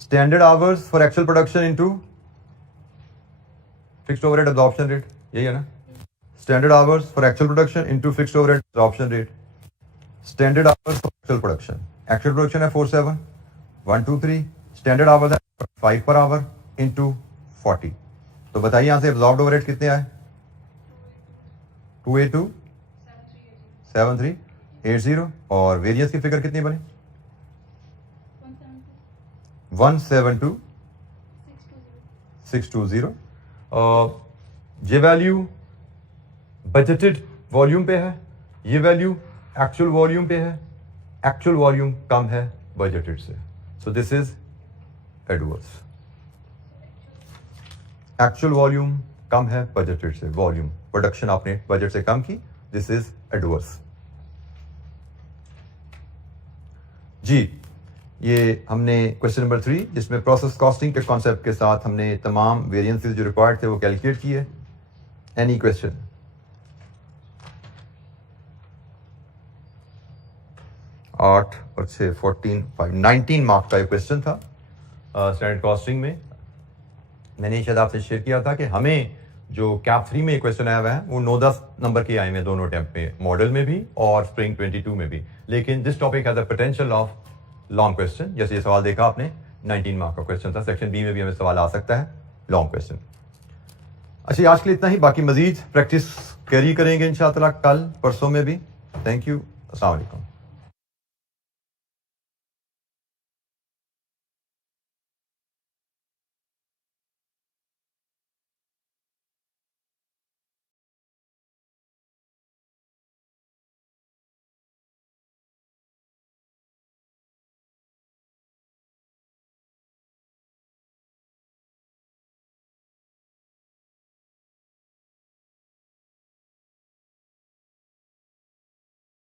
standard hours for actual production into fixed overhead absorption rate, यही है ना। Standard hours for actual production into fixed overhead absorption rate. Standard hours for actual production, actual production है 47,123, स्टैंडर्ड आवर्स है 5 पर आवर इनटू 40। तो बताइए यहां से absorbed overhead कितने आए 282,7380 और वेरिएंस की फिगर कितनी बनी 172,620। ये वैल्यू बजटेड वॉल्यूम पे है, ये वैल्यू एक्चुअल वॉल्यूम पे है। एक्चुअल वॉल्यूम कम है बजटेड से, so this is adverse. Actual volume कम है बजटेड से, वॉल्यूम प्रोडक्शन आपने बजट से कम की, दिस इज एडवर्स। जी ये हमने क्वेश्चन नंबर 3 जिसमें प्रोसेस कॉस्टिंग के कॉन्सेप्ट के साथ हमने तमाम वेरिएंसेस जो रिक्वायर्ड थे वो कैलकुलेट किए। Any question? 8 और 6 14 5 19 मार्क्स का एक क्वेश्चन था स्टैंडर्ड कॉस्टिंग में। मैंने शायद आपसे शेयर किया था कि हमें जो कैप 3 में क्वेश्चन आया हुआ है वो 9-10 नंबर के आए हुए दोनों अटेम्प्ट में, मॉडल में भी और स्प्रिंग 22 में भी। लेकिन this topic has the potential of long question. जैसे ये सवाल देखा आपने 19 मार्क का क्वेश्चन था। सेक्शन बी में भी हमें सवाल आ सकता है, लॉन्ग क्वेश्चन। अच्छा, आज के लिए इतना ही, बाकी मजीद प्रैक्टिस कैरी करेंगे इंशाअल्लाह कल परसों में भी। थैंक यू, अस्सलाम वालेकुम।